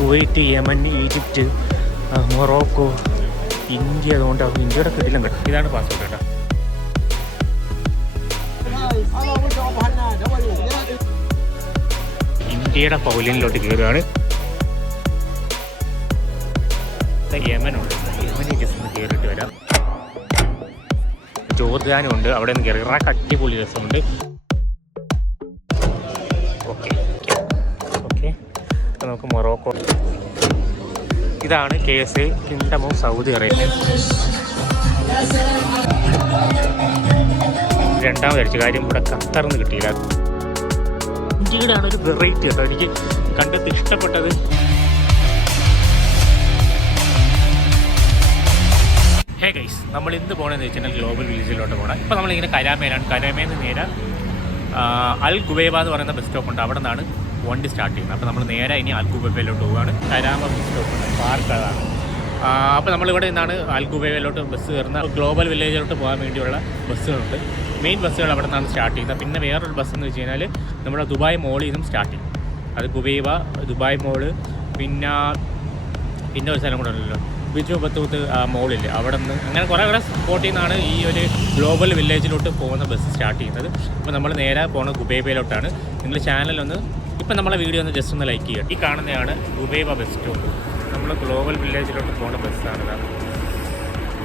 Kuwait, Yemen, Egypt, Morocco, India. അതുകൊണ്ട് ഇന്ത്യയുടെ കിടിലം കേട്ടോ. ഇതാണ് പാസ്പോർട്ട് കേട്ടോ. ഇന്ത്യയുടെ പൗലിനിലോട്ട് കയറുകയാണ്. യമനുണ്ട്, യമനിൽ ജസ്റ്റ് ഒന്ന് കയറിയിട്ട് വരാം. ജോർദാനും ഉണ്ട്, അവിടെ നിന്ന് കയറി. ഇറാഖ് അടിപൊളി രസമുണ്ട്. ഓക്കെ ഓക്കെ അപ്പോൾ നമുക്ക് മൊറോക്കോ. ഇതാണ് case, kingdom of Saudi Arabia. രണ്ടാമത് അടിച്ച കാര്യം ഇവിടെ ഖത്തറിന്ന് കിട്ടിയില്ല. ഇന്ത്യയുടെ ആണ് ഒരു വെറൈറ്റി കേട്ടോ, എനിക്ക് കണ്ടിട്ട് ഇഷ്ടപ്പെട്ടത്. ഹേ ഗൈസ്, നമ്മൾ ഇന്ന് പോകണമെന്ന് വെച്ചാൽ ഗ്ലോബൽ വില്ലേജിലോട്ട് പോകണം. ഇപ്പോൾ നമ്മളിങ്ങനെ കരാമയിലാണ്. കരാമയിൽ നിന്ന് നേരെ അൽ ഗുബൈബ എന്ന് പറയുന്ന ബസ് സ്റ്റോപ്പ് ഉണ്ട്, അവിടെ നിന്നാണ് വണ്ടി സ്റ്റാർട്ട് ചെയ്യുന്നത്. അപ്പോൾ നമ്മൾ നേരെ ഇനി അൽ ഗുബൈബയിലോട്ട് പോവുകയാണ്. കരാമ ബസ് സ്റ്റോപ്പ് ഉണ്ട്, പാർക്ക് അതാണ്. അപ്പോൾ നമ്മളിവിടെ നിന്നാണ് അൽ ഗുബൈബയിലോട്ട് ബസ് കയറുന്ന. ഗ്ലോബൽ വില്ലേജിലോട്ട് പോകാൻ വേണ്ടിയുള്ള ബസ്സുകളുണ്ട്. മെയിൻ ബസ്സുകൾ അവിടെ നിന്നാണ് സ്റ്റാർട്ട് ചെയ്യുന്നത്. പിന്നെ വേറൊരു ബസ് എന്ന് വെച്ച് കഴിഞ്ഞാൽ നമ്മുടെ ദുബായ് മോളിൽ നിന്നും സ്റ്റാർട്ട് ചെയ്യും. അത് ഗുബൈബ, ദുബായ് മോള്, പിന്നെ ഒരു സ്ഥലം കൂടെ ഉണ്ടല്ലോ, ബിജു ബത്തൂത്ത് മോളിൽ, അവിടെ നിന്ന് അങ്ങനെ കുറേ സ്പോട്ടിൽ നിന്നാണ് ഈ ഒരു ഗ്ലോബൽ വില്ലേജിലോട്ട് പോകുന്ന ബസ് സ്റ്റാർട്ട് ചെയ്യുന്നത്. അപ്പോൾ നമ്മൾ നേരെ പോകുന്നത് ഗുബൈബയിലോട്ടാണ്. നിങ്ങൾ ചാനലൊന്ന് ഇപ്പം നമ്മളെ വീഡിയോ ഒന്ന് ജസ്റ്റ് ഒന്ന് ലൈക്ക് ചെയ്യുക. ഈ കാണുന്നതാണ് ഗുബൈബ ബസ് സ്റ്റോപ്പ്. നമ്മൾ ഗ്ലോബൽ വില്ലേജിലോട്ട് പോകുന്ന ബസ്സാണ്.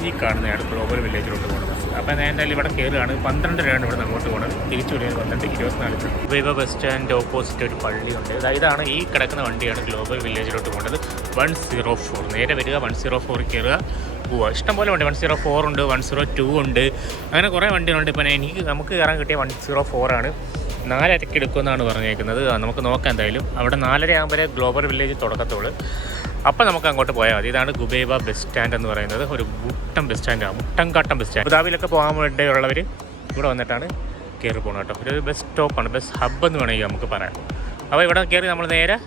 ഈ കാണുന്നതാണ് ഗ്ലോബൽ വില്ലേജിലോട്ട് പോകുന്ന ബസ്. അപ്പോൾ ഞാൻ എന്തായാലും ഇവിടെ കയറുകയാണ്. 12:02 ഇവിടെ അങ്ങോട്ട് പോകണം. തിരിച്ചു വരുന്നത് 12:24. ഗുബൈബ ബസ് സ്റ്റാൻഡ് ഓപ്പോസിറ്റ് ഒരു പള്ളിയുണ്ട്. ഇതാണ് ഈ കിടക്കുന്ന വണ്ടിയാണ് ഗ്ലോബൽ വില്ലേജിലോട്ട് പോകുന്നത്. 104 നേരെ വരിക, 104 കയറുക, പോവുക. ഇഷ്ടംപോലെ വണ്ടി, 104 ഉണ്ട്, 102 ഉണ്ട്, അങ്ങനെ കുറേ വണ്ടികളുണ്ട്. ഇപ്പം നമുക്ക് കയറാൻ കിട്ടിയ 104 ആണ്. 4:30 എടുക്കുമെന്നാണ് പറഞ്ഞേക്കുന്നത്. നമുക്ക് നോക്കാം എന്തായാലും. അവിടെ 4:30 ആകുമ്പോഴേ ഗ്ലോബൽ വില്ലേജ് തുടക്കത്തുള്ളൂ. അപ്പോൾ നമുക്ക് അങ്ങോട്ട് പോയാൽ മതി. ഇതാണ് ഗുബൈബ ബസ് സ്റ്റാൻഡ് എന്ന് പറയുന്നത്. ഒരു മുട്ടം ബസ് സ്റ്റാൻഡാണ്, മുട്ടംകാട്ടം ബസ് സ്റ്റാൻഡ്. അബുദാബിയിലൊക്കെ പോകാൻ വേണ്ടിയുള്ളവർ ഇവിടെ വന്നിട്ടാണ് കയറി പോകുന്നത് കേട്ടോ. ഒരു ബസ് സ്റ്റോപ്പാണ്, ബസ് ഹബ്ബ് എന്ന് വേണമെങ്കിൽ നമുക്ക് പറയാം. അപ്പോൾ ഇവിടെ കയറി നമ്മൾ നേരെ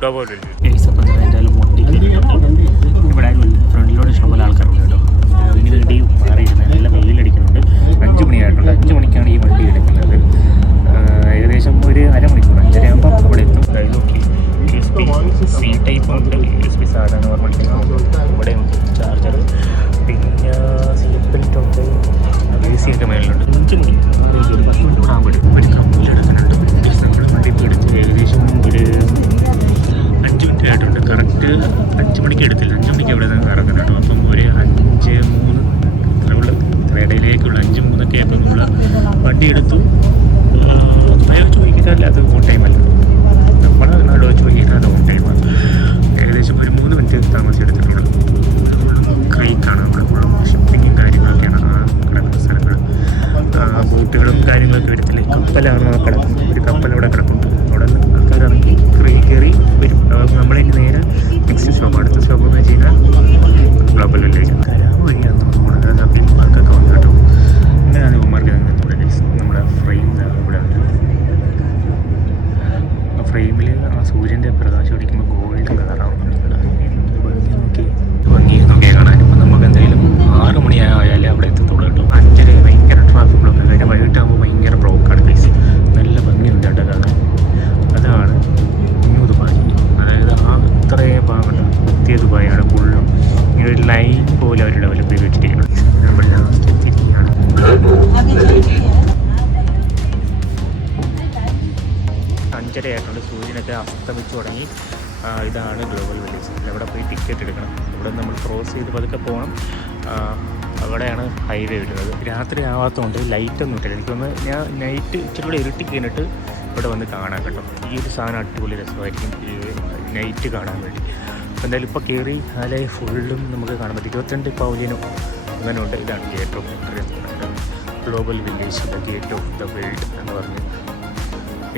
ഗ്ലോബൽ വില്ലേജ്. ഇവിടെ ഫ്രണ്ടിലോട് ഇഷ്ടംപോലെ ആൾക്കാരുണ്ട് കേട്ടോ. ഇനി വണ്ടി മാറിയിരുന്നത് നല്ല വെയിലടിക്കുന്നുണ്ട്. 5 മണിയായിട്ടുണ്ട്. 5 മണിക്കാണ് ഈ വണ്ടി എടുക്കുന്നത്. ഏകദേശം ഒരു അരമണിക്കൂർ, 5:30 ആകുമ്പോൾ അവിടെ എത്തും. നോക്കി സി ടൈപ്പ് ഉണ്ട്, USB സാധാരണ നോർമൽ ഇവിടെ ചാർജർ, പിന്നെ സീറ്റ് ബെൽറ്റ് ഉണ്ട്, AC ഒക്കെ മേലുണ്ട്. 5 മണി 10 മിനിറ്റ് ആകുമ്പോൾ ഒരു കമ്പിലെടുക്കുന്നുണ്ട്. വണ്ടി ഇപ്പോൾ എടുത്ത് ഏകദേശം ഒരു 5 മിനിറ്റ് ആയിട്ടുണ്ട്. കറക്റ്റ് 5 മണിക്ക് എടുത്തില്ല, 5 മണിക്ക് അവിടെ നിന്ന് ഇറങ്ങുന്നുണ്ട്. അപ്പം ഒരു 5:03 നമ്മൾ ഇടയിലേക്കുള്ള 5:03 ആയപ്പോൾ നമ്മൾ വണ്ടി എടുത്തു. ചോദിക്കില്ല, അത് ഓൺ ടൈമല്ല, നമ്മളോട് ചോദിക്കുന്നത് അത് ഓൺ ടൈമാണ്. ഏകദേശം ഒരു 3 മിനിറ്റ് താമസിച്ചെടുത്തിട്ടുണ്ട്. ക്രീക്കാണ് അവിടെ ഫുള്ളും ഷിപ്പിങ്ങും കാര്യങ്ങളൊക്കെയാണ് കിടക്കുന്ന സ്ഥലങ്ങൾ. ബോട്ടുകളും കാര്യങ്ങളൊക്കെ വരത്തില്ലേ, കപ്പലാണ് കിടക്കുന്നത്. ഒരു കപ്പലവിടെ കിടക്കുന്നുണ്ട്. അവിടെ ആൾക്കാർ ഇറങ്ങി കയറി വരും. നമ്മളിനി നേരെ നെക്സ്റ്റ് സ്റ്റോപ്പ്, അടുത്ത സ്റ്റോപ്പ് എന്ന് വെച്ച് കഴിഞ്ഞാൽ ഗ്ലോബൽ വില്ലേജ്. കരാമ വഴിയാണ് നമ്മൾ പോകുന്നത്. പിൻമാർക്കൊക്കെ വന്നു കേട്ടോ. ഇങ്ങനെയാണ് ഇവന്മാർക്ക് നമ്മുടെ ഫ്രെയിം ഇവിടെ ഉണ്ട്. ഫ്രെയിമിൽ ആ സൂര്യൻ്റെ പ്രകാശം അടിക്കുമ്പോൾ ഗോൾഡൻ കളറാവുന്നുണ്ട്. ഭംഗി നോക്കിയാൽ കാണാൻ. ഇപ്പം നമുക്ക് എന്തായാലും 6 മണിയായാലേ അവിടെ എത്തത്തുള്ളൂ കേട്ടോ. 5:30 ഭയങ്കര ട്രാഫിക് ബ്ലോക്ക്. കാര്യം വൈകിട്ടാകുമ്പോൾ ഭയങ്കര ബ്ലോക്കാണ് പ്ലേസ്. നല്ല ഭംഗിയുണ്ട് കേട്ടോ കാണാൻ. അതാണ് ന്യൂ ദുബായ്. അതായത് അത്രയും ഭാഗമുണ്ട്. പുതിയ ദുബായാണ് ഫുള്ളും. ഇങ്ങനെ ഒരു ലൈൻ പോലെ അവർ ഡെവലപ്പ് ചെയ്ത് വെച്ചിരിക്കുന്നത്. നമ്മൾ ലാസ്റ്റ് എത്തിയിരിക്കുകയാണ്. 5:30 ആയിട്ടുണ്ട്. സൂര്യനൊക്കെ അസ്തമിച്ചു തുടങ്ങി. ഇതാണ് ഗ്ലോബൽ വില്ലേജ്. ഇവിടെ പോയി ടിക്കറ്റ് എടുക്കണം. ഇവിടെ നമ്മൾ ക്രോസ് ചെയ്ത് പതുക്കെ പോകണം. അവിടെയാണ് ഹൈവേ വരുന്നത്. രാത്രി ആവാത്തതുകൊണ്ട് ലൈറ്റൊന്നും ഇട്ടില്ല. എനിക്കൊന്ന് ഞാൻ നൈറ്റ് ഇച്ചിരി കൂടെ ഇരുട്ടി കഴിഞ്ഞിട്ട് ഇവിടെ വന്ന് കാണാൻ കേട്ടോ. ഈ ഒരു സാധനം അടിപൊളി രസമായിരിക്കും ഈ നൈറ്റ് കാണാൻ വേണ്ടി. എന്തായാലും ഇപ്പോൾ കയറി അതിലെ ഫുള്ളും നമുക്ക് കാണാൻ പറ്റും. 22 പൗലിനും അങ്ങനെ ഉണ്ട്. ഇതാണ് ഗേറ്റ് ഓഫ് എൻട്രി എന്ന് പറയുന്നത്. Global village the gate of the world എന്ന് പറഞ്ഞ്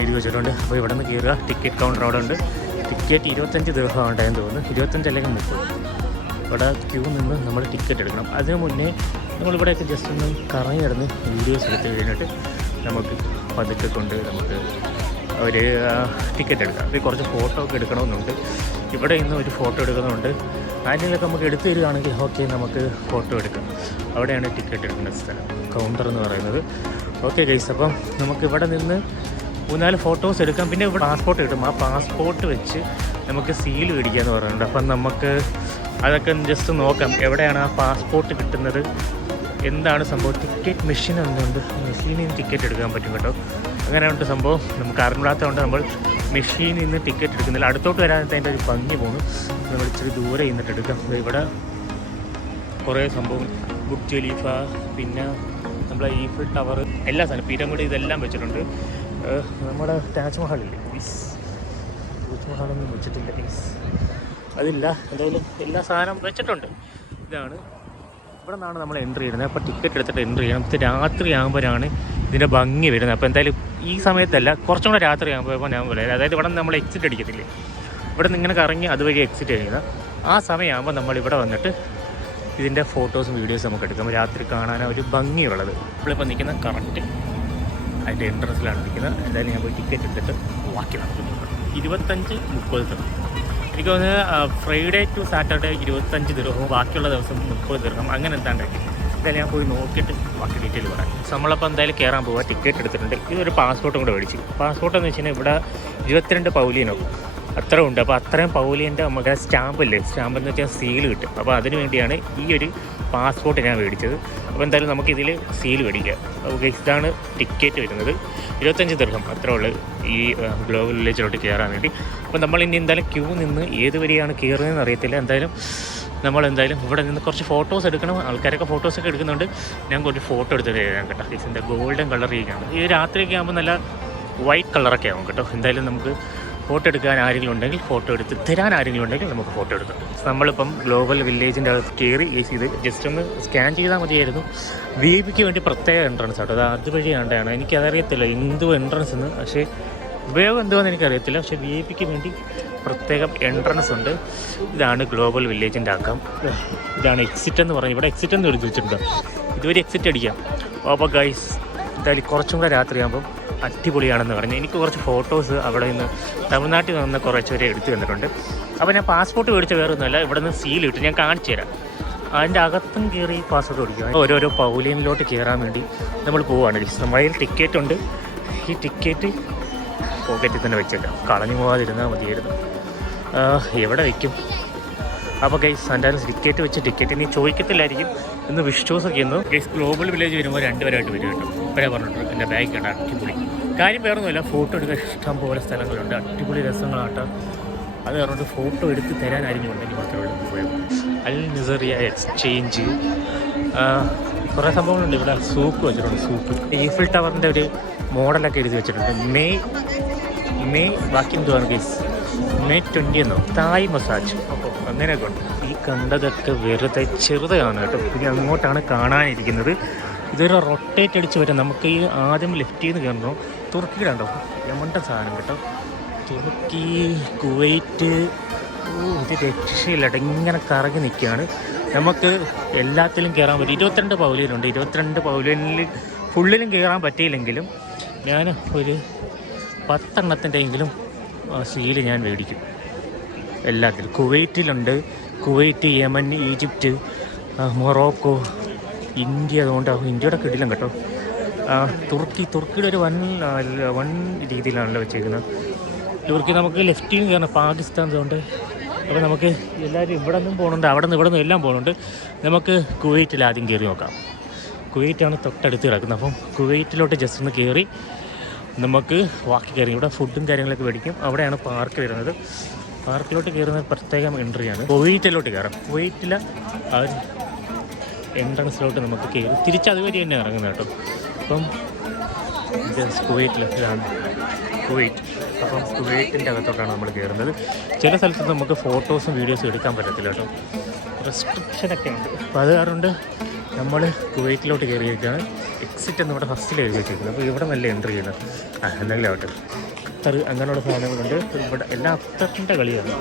എഴുതി വെച്ചിട്ടുണ്ട്. അപ്പോൾ ഇവിടെ നിന്ന് കയറുക. ടിക്കറ്റ് കൗണ്ടർ അവിടെ ഉണ്ട്. ടിക്കറ്റ് 25 ദിർഹം ഉണ്ടെന്ന് തോന്നുന്നു. 25 അല്ലെങ്കിൽ 30. ഇവിടെ ക്യൂ നിന്ന് നമ്മൾ ടിക്കറ്റ് എടുക്കണം. അതിന് മുന്നേ നമ്മളിവിടെയൊക്കെ ജസ്റ്റ് ഒന്ന് കറങ്ങി കിടന്ന് വീഡിയോസ് എടുത്ത് കഴിഞ്ഞിട്ട് നമുക്ക് പതുക്കെ കൊണ്ട് നമുക്ക് ഒരു ടിക്കറ്റ് എടുക്കാം. അപ്പോൾ കുറച്ച് ഫോട്ടോ ഒക്കെ എടുക്കണമെന്നുണ്ട്. ഇവിടെ ഇന്ന് ഒരു ഫോട്ടോ എടുക്കുന്നുണ്ട്. ആരെങ്കിലൊക്കെ നമുക്ക് എടുത്തു തരികയാണെങ്കിൽ ഓക്കെ, നമുക്ക് ഫോട്ടോ എടുക്കാം. അവിടെയാണ് ടിക്കറ്റ് എടുക്കേണ്ട സ്ഥലം, കൗണ്ടർ എന്ന് പറയുന്നത്. ഓക്കെ ഗൈസ്, അപ്പം നമുക്കിവിടെ നിന്ന് 3-4 ഫോട്ടോസ് എടുക്കാം. പിന്നെ ഇവിടെ പാസ്പോർട്ട് കിട്ടും. ആ പാസ്പോർട്ട് വെച്ച് നമുക്ക് സീൽ മേടിക്കാമെന്ന് പറയുന്നുണ്ട്. അപ്പം നമുക്ക് അതൊക്കെ ജസ്റ്റ് നോക്കാം, എവിടെയാണ് ആ പാസ്പോർട്ട് കിട്ടുന്നത്, എന്താണ് സംഭവം. ടിക്കറ്റ് മെഷീൻ എന്തുണ്ട്, മെഷീനിൽ നിന്ന് ടിക്കറ്റ് എടുക്കാൻ പറ്റും കേട്ടോ. അങ്ങനെയുണ്ട് സംഭവം. നമുക്ക് അറിഞ്ഞാത്തതുകൊണ്ട് നമ്മൾ മെഷീനിൽ നിന്ന് ടിക്കറ്റ് എടുക്കുന്നില്ല. അടുത്തോട്ട് വരാനത്തെ അതിൻ്റെ ഒരു ഭംഗി പോകുന്നു. നമ്മൾ ഇച്ചിരി ദൂരെ നിന്നിട്ട് എടുക്കാം. ഇവിടെ കുറേ സംഭവം, ബുർജ് ഖലീഫ, പിന്നെ നമ്മളെ ഈഫിൾ ടവർ, എല്ലാ സാധനം, പിരമിഡ്, ഇതെല്ലാം വെച്ചിട്ടുണ്ട്. നമ്മുടെ താജ്മഹലില്ലേ, താജ്മഹലൊന്നും വെച്ചിട്ടില്ല ഗൈസ്, അതില്ല. എന്തായാലും എല്ലാ സാധനം വെച്ചിട്ടുണ്ട്. ഇതാണ് ഇവിടെ നിന്നാണ് നമ്മൾ എൻട്രി ചെയ്യുന്നത്. അപ്പോൾ ടിക്കറ്റ് എടുത്തിട്ട് എൻട്രി ചെയ്യണം. ഇത് രാത്രി ആകുമ്പോഴാണ് ഇതിൻ്റെ ഭംഗി വരുന്നത്. അപ്പോൾ എന്തായാലും ഈ സമയത്തല്ല, കുറച്ചും കൂടെ രാത്രി ആകുമ്പോൾ ഞാൻ പറയാം. അതായത് ഇവിടെ നിന്ന് നമ്മൾ എക്സിറ്റ് അടിക്കത്തില്ലേ, ഇവിടെ നിന്ന് ഇങ്ങനെ കറങ്ങി അതുവഴി എക്സിറ്റ് ചെയ്യുന്നത്. ആ സമയമാകുമ്പോൾ നമ്മൾ ഇവിടെ വന്നിട്ട് ഇതിൻ്റെ ഫോട്ടോസും വീഡിയോസും നമുക്ക് എടുക്കാം. രാത്രി കാണാൻ ഒരു ഭംഗിയുള്ളത്. നമ്മളിപ്പോൾ നിൽക്കുന്ന കറക്റ്റ് അതിൻ്റെ എൻട്രൻസിലാണ് നിൽക്കുന്നത്. എന്തായാലും ഞാൻ പോയി ടിക്കറ്റ് എടുത്തിട്ട് ബാക്കി നമുക്ക് 25-30 ദിർഹം. എനിക്ക് തോന്നുന്നത് ഫ്രൈഡേ ടു സാറ്റർഡേ 25 ദിർഹവും, ബാക്കിയുള്ള ദിവസം 30 ദിർഹം, അങ്ങനെ എന്താണ്ടായിരിക്കും. എന്തായാലും ഞാൻ പോയി നോക്കിയിട്ട് ബാക്കി ഡീറ്റെയിൽ പറയാം. നമ്മളപ്പോൾ എന്തായാലും കയറാൻ പോവുക. ടിക്കറ്റ് എടുത്തിട്ടുണ്ട്. ഇതൊരു പാസ്പോർട്ടും കൂടെ മേടിച്ചു. പാസ്പോർട്ട് എന്ന് വെച്ച് കഴിഞ്ഞാൽ ഇവിടെ 22 പൗലിയനോ അത്ര ഉണ്ട്. അപ്പോൾ അത്രയും പൗലിയൻ്റെ നമുക്ക് സ്റ്റാമ്പില്ലേ, സ്റ്റാമ്പ് എന്ന് വെച്ചാൽ സീൽ കിട്ടും. അപ്പോൾ അതിന് വേണ്ടിയാണ് ഈ ഒരു പാസ്പോർട്ട് ഞാൻ മേടിച്ചത്. അപ്പോൾ എന്തായാലും നമുക്കിതിൽ സീൽ മേടിക്കാം. ഓക്കെ, ഇതാണ് ടിക്കറ്റ് വരുന്നത്. 25 ദിർഹം അത്രേ ഉള്ളൂ ഈ ഗ്ലോബൽ വില്ലേജിലോട്ട് കയറാൻ വേണ്ടി. അപ്പോൾ നമ്മൾ ഇനി എന്തായാലും ക്യൂ നിന്ന് ഏത് വഴിയാണ് കയറുന്നതെന്ന് അറിയത്തില്ല. എന്തായാലും നമ്മളെന്തായാലും ഇവിടെ നിന്ന് കുറച്ച് ഫോട്ടോസ് എടുക്കണം. ആൾക്കാരൊക്കെ ഫോട്ടോസൊക്കെ എടുക്കുന്നുണ്ട്. ഞാൻ കുറച്ച് ഫോട്ടോ എടുത്തിട്ട് എഴുതാൻ കേട്ടോ. ഇതിൻ്റെ ഗോൾഡൻ കളറിലേക്കാണ്. ഈ രാത്രിയൊക്കെ ആകുമ്പോൾ നല്ല വൈറ്റ് കളറൊക്കെ ആകും കേട്ടോ. എന്തായാലും നമുക്ക് ഫോട്ടോ എടുക്കാൻ ആരെങ്കിലും ഉണ്ടെങ്കിൽ, ഫോട്ടോ എടുത്ത് തരാൻ ആരെങ്കിലും ഉണ്ടെങ്കിൽ നമുക്ക് ഫോട്ടോ എടുക്കാം. നമ്മളിപ്പം ഗ്ലോബൽ വില്ലേജിൻ്റെ അകത്ത് കയറി ഇത് ജസ്റ്റ് ഒന്ന് സ്കാൻ ചെയ്താൽ മതിയായിരുന്നു. VIP വേണ്ടി പ്രത്യേക എൻട്രൻസ് ആട്ടോ. അത് അതുവഴിയാണ്ടാണ്. എനിക്കതറിയത്തില്ല എന്തോ എൻട്രൻസ് എന്ന്, പക്ഷേ ഉപയോഗം എന്തുവാന്ന് എനിക്കറിയത്തില്ല. പക്ഷേ VIP വേണ്ടി പ്രത്യേകം എൻട്രൻസ് ഉണ്ട്. ഇതാണ് ഗ്ലോബൽ വില്ലേജിൻ്റെ അകം. ഇതാണ് എക്സിറ്റ് എന്ന് പറഞ്ഞ് ഇവിടെ എക്സിറ്റ് എന്ന് എഴുതി വെച്ചിട്ടുണ്ട്. ഇതുവരെ എക്സിറ്റ് അടിക്കാം. അപ്പോൾ ഗൈസ് എന്തായാലും കുറച്ചും കൂടെ രാത്രിയാകുമ്പം അടിപൊളിയാണെന്ന് പറഞ്ഞു. എനിക്ക് കുറച്ച് ഫോട്ടോസ് അവിടെ നിന്ന് തമിഴ്നാട്ടിൽ നിന്ന് കുറച്ച് പേരെ എടുത്തു തന്നിട്ടുണ്ട്. അപ്പോൾ ഞാൻ പാസ്പോർട്ട് മേടിച്ച വേറെ ഒന്നുമല്ല, ഇവിടെ നിന്ന് സീൽ കിട്ടും. ഞാൻ കാണിച്ചു തരാം. അതിൻ്റെ അകത്തും കയറി പാസ്പോർട്ട് മേടിക്കുക. ഓരോരോ പൗലിയനിലോട്ട് കയറാൻ വേണ്ടി നമ്മൾ പോവുകയാണ്. നമ്മുടെ കയ്യിൽ ടിക്കറ്റ് ഉണ്ട്. ഈ ടിക്കറ്റ് പോക്കറ്റിൽ തന്നെ വെച്ചേക്കാം, കളഞ്ഞു പോകാതിരുന്നാൽ മതിയായിരുന്നു. എവിടെ വയ്ക്കും? അപ്പോൾ ഗൈസ് എന്തായാലും ടിക്കറ്റ് വെച്ച് ടിക്കറ്റ് ഇനി ചോദിക്കത്തില്ലായിരിക്കും എന്ന് വിശ്വാസമൊക്കെയുന്നു. ഗൈസ് ഗ്ലോബൽ വില്ലേജ് വരുമ്പോൾ 2 പേരായിട്ട് വരും കേട്ടോ. ഇപ്പോഴേ പറഞ്ഞിട്ട് എൻ്റെ ബാഗ് കണ്ട അടിപൊളി. കാര്യം വേറൊന്നുമില്ല, ഫോട്ടോ എടുക്കാൻ ഇഷ്ടം പോലെ സ്ഥലങ്ങളുണ്ട്, അടിപൊളി രസങ്ങളാട്ടോ. അത് പറഞ്ഞിട്ട് ഫോട്ടോ എടുത്ത് തരാൻ ആരെങ്കിലും ഉണ്ടെങ്കിൽ മാത്രമേ ഉപയോഗം. അൽ നിസറിയ എക്സ്ചേഞ്ച്, കുറേ സംഭവങ്ങളുണ്ട്. ഇവിടെ സൂപ്പ് വെച്ചിട്ടുണ്ട്. സൂപ്പ്, ഈഫിൾ ടവറിൻ്റെ ഒരു മോഡലൊക്കെ എഴുതി വെച്ചിട്ടുണ്ട്. മെയ് ബാക്കി എന്തുവാണ് ഗൈസ്, May 20 എന്നോ, തായ് മസാജ്. അപ്പോൾ അങ്ങനെയൊക്കെ ഉണ്ട്. ഈ കണ്ടതൊക്കെ വെറുതെ ചെറുതാണ് കേട്ടോ. പിന്നെ അങ്ങോട്ടാണ് കാണാനിരിക്കുന്നത്. ഇതൊരു റൊട്ടേറ്റ് അടിച്ച് വരാം. നമുക്ക് ഈ ആദ്യം ലെഫ്റ്റിൽ നിന്ന് കയറണോ. തുർക്കിയുടെ ഉണ്ടോ യമണ്ട സാധനം കേട്ടോ. തുർക്കി, കുവൈറ്റ്, ഇത് രക്ഷയില്ല. ഇങ്ങനെ കറങ്ങി നിൽക്കുകയാണ്. നമുക്ക് എല്ലാത്തിലും കയറാൻ പറ്റും. 22 പൗലിയനുണ്ട്. 22 പൗലിയനിൽ ഫുള്ളിലും കയറാൻ പറ്റിയില്ലെങ്കിലും ഞാൻ ഒരു 10 എണ്ണത്തിൻ്റെയെങ്കിലും സീല് ഞാൻ മേടിക്കും എല്ലാത്തിലും. കുവൈറ്റിലുണ്ട്. Kuwait, Yemen, Egypt, Morocco, India. അതുകൊണ്ട് ഇന്ത്യയുടെ കിടിലം കേട്ടോ. തുർക്കിയുടെ ഒരു വൺ രീതിയിലാണല്ലോ വെച്ചേക്കുന്നത്. തുർക്കി നമുക്ക് ലെഫ്റ്റിൽ നിന്ന് കയറണം. പാകിസ്ഥാൻ അതുകൊണ്ട്. അപ്പോൾ നമുക്ക് എല്ലാവരും ഇവിടെ നിന്നും പോകുന്നുണ്ട്, അവിടെ നിന്ന് ഇവിടെ നിന്നും എല്ലാം പോകുന്നുണ്ട്. നമുക്ക് കുവൈറ്റിൽ ആദ്യം കയറി നോക്കാം. കുവൈറ്റാണ് തൊട്ടടുത്ത് കിടക്കുന്നത്. അപ്പം കുവൈറ്റിലോട്ട് ജസ്റ്റ് ഒന്ന് കയറി നമുക്ക് ബാക്കി കയറി. ഇവിടെ ഫുഡും കാര്യങ്ങളൊക്കെ മേടിക്കും. അവിടെയാണ് പാർക്ക് വരുന്നത്. പാർക്കിലോട്ട് കയറുന്നത് പ്രത്യേകം എൻട്രിയാണ്. കുവൈറ്റിലോട്ട് കയറാം. കുവൈറ്റിലെ ആ എൻട്രൻസിലോട്ട് നമുക്ക് കയറി തിരിച്ച് അതുവഴി തന്നെ ഇറങ്ങുന്നത് കേട്ടോ. അപ്പം കുവൈറ്റിലാണ് കുവൈറ്റ്. അപ്പം കുവൈറ്റിൻ്റെ അകത്തോട്ടാണ് നമ്മൾ കയറുന്നത്. ചില സ്ഥലത്ത് നമുക്ക് ഫോട്ടോസും വീഡിയോസും എടുക്കാൻ പറ്റത്തില്ല കേട്ടോ, റെസ്ട്രിക്ഷനൊക്കെ ഉണ്ട്. അപ്പോൾ അത് കാരണം നമ്മൾ കുവൈറ്റിലോട്ട് കയറിയിരിക്കുകയാണ്. എക്സിറ്റ് എന്ന് ഇവിടെ ഫസ്റ്റിൽ എഴുതി വെച്ചിരിക്കുന്നത്. അപ്പോൾ ഇവിടെ നല്ല എൻട്രി ചെയ്യുന്നത്. എന്തെങ്കിലും ആവട്ടെ. ഖത്തർ അങ്ങനെയുള്ള സാധനങ്ങളുണ്ട്. ഇവിടെ എല്ലാം അത്തറിൻ്റെ കളിയാണ്.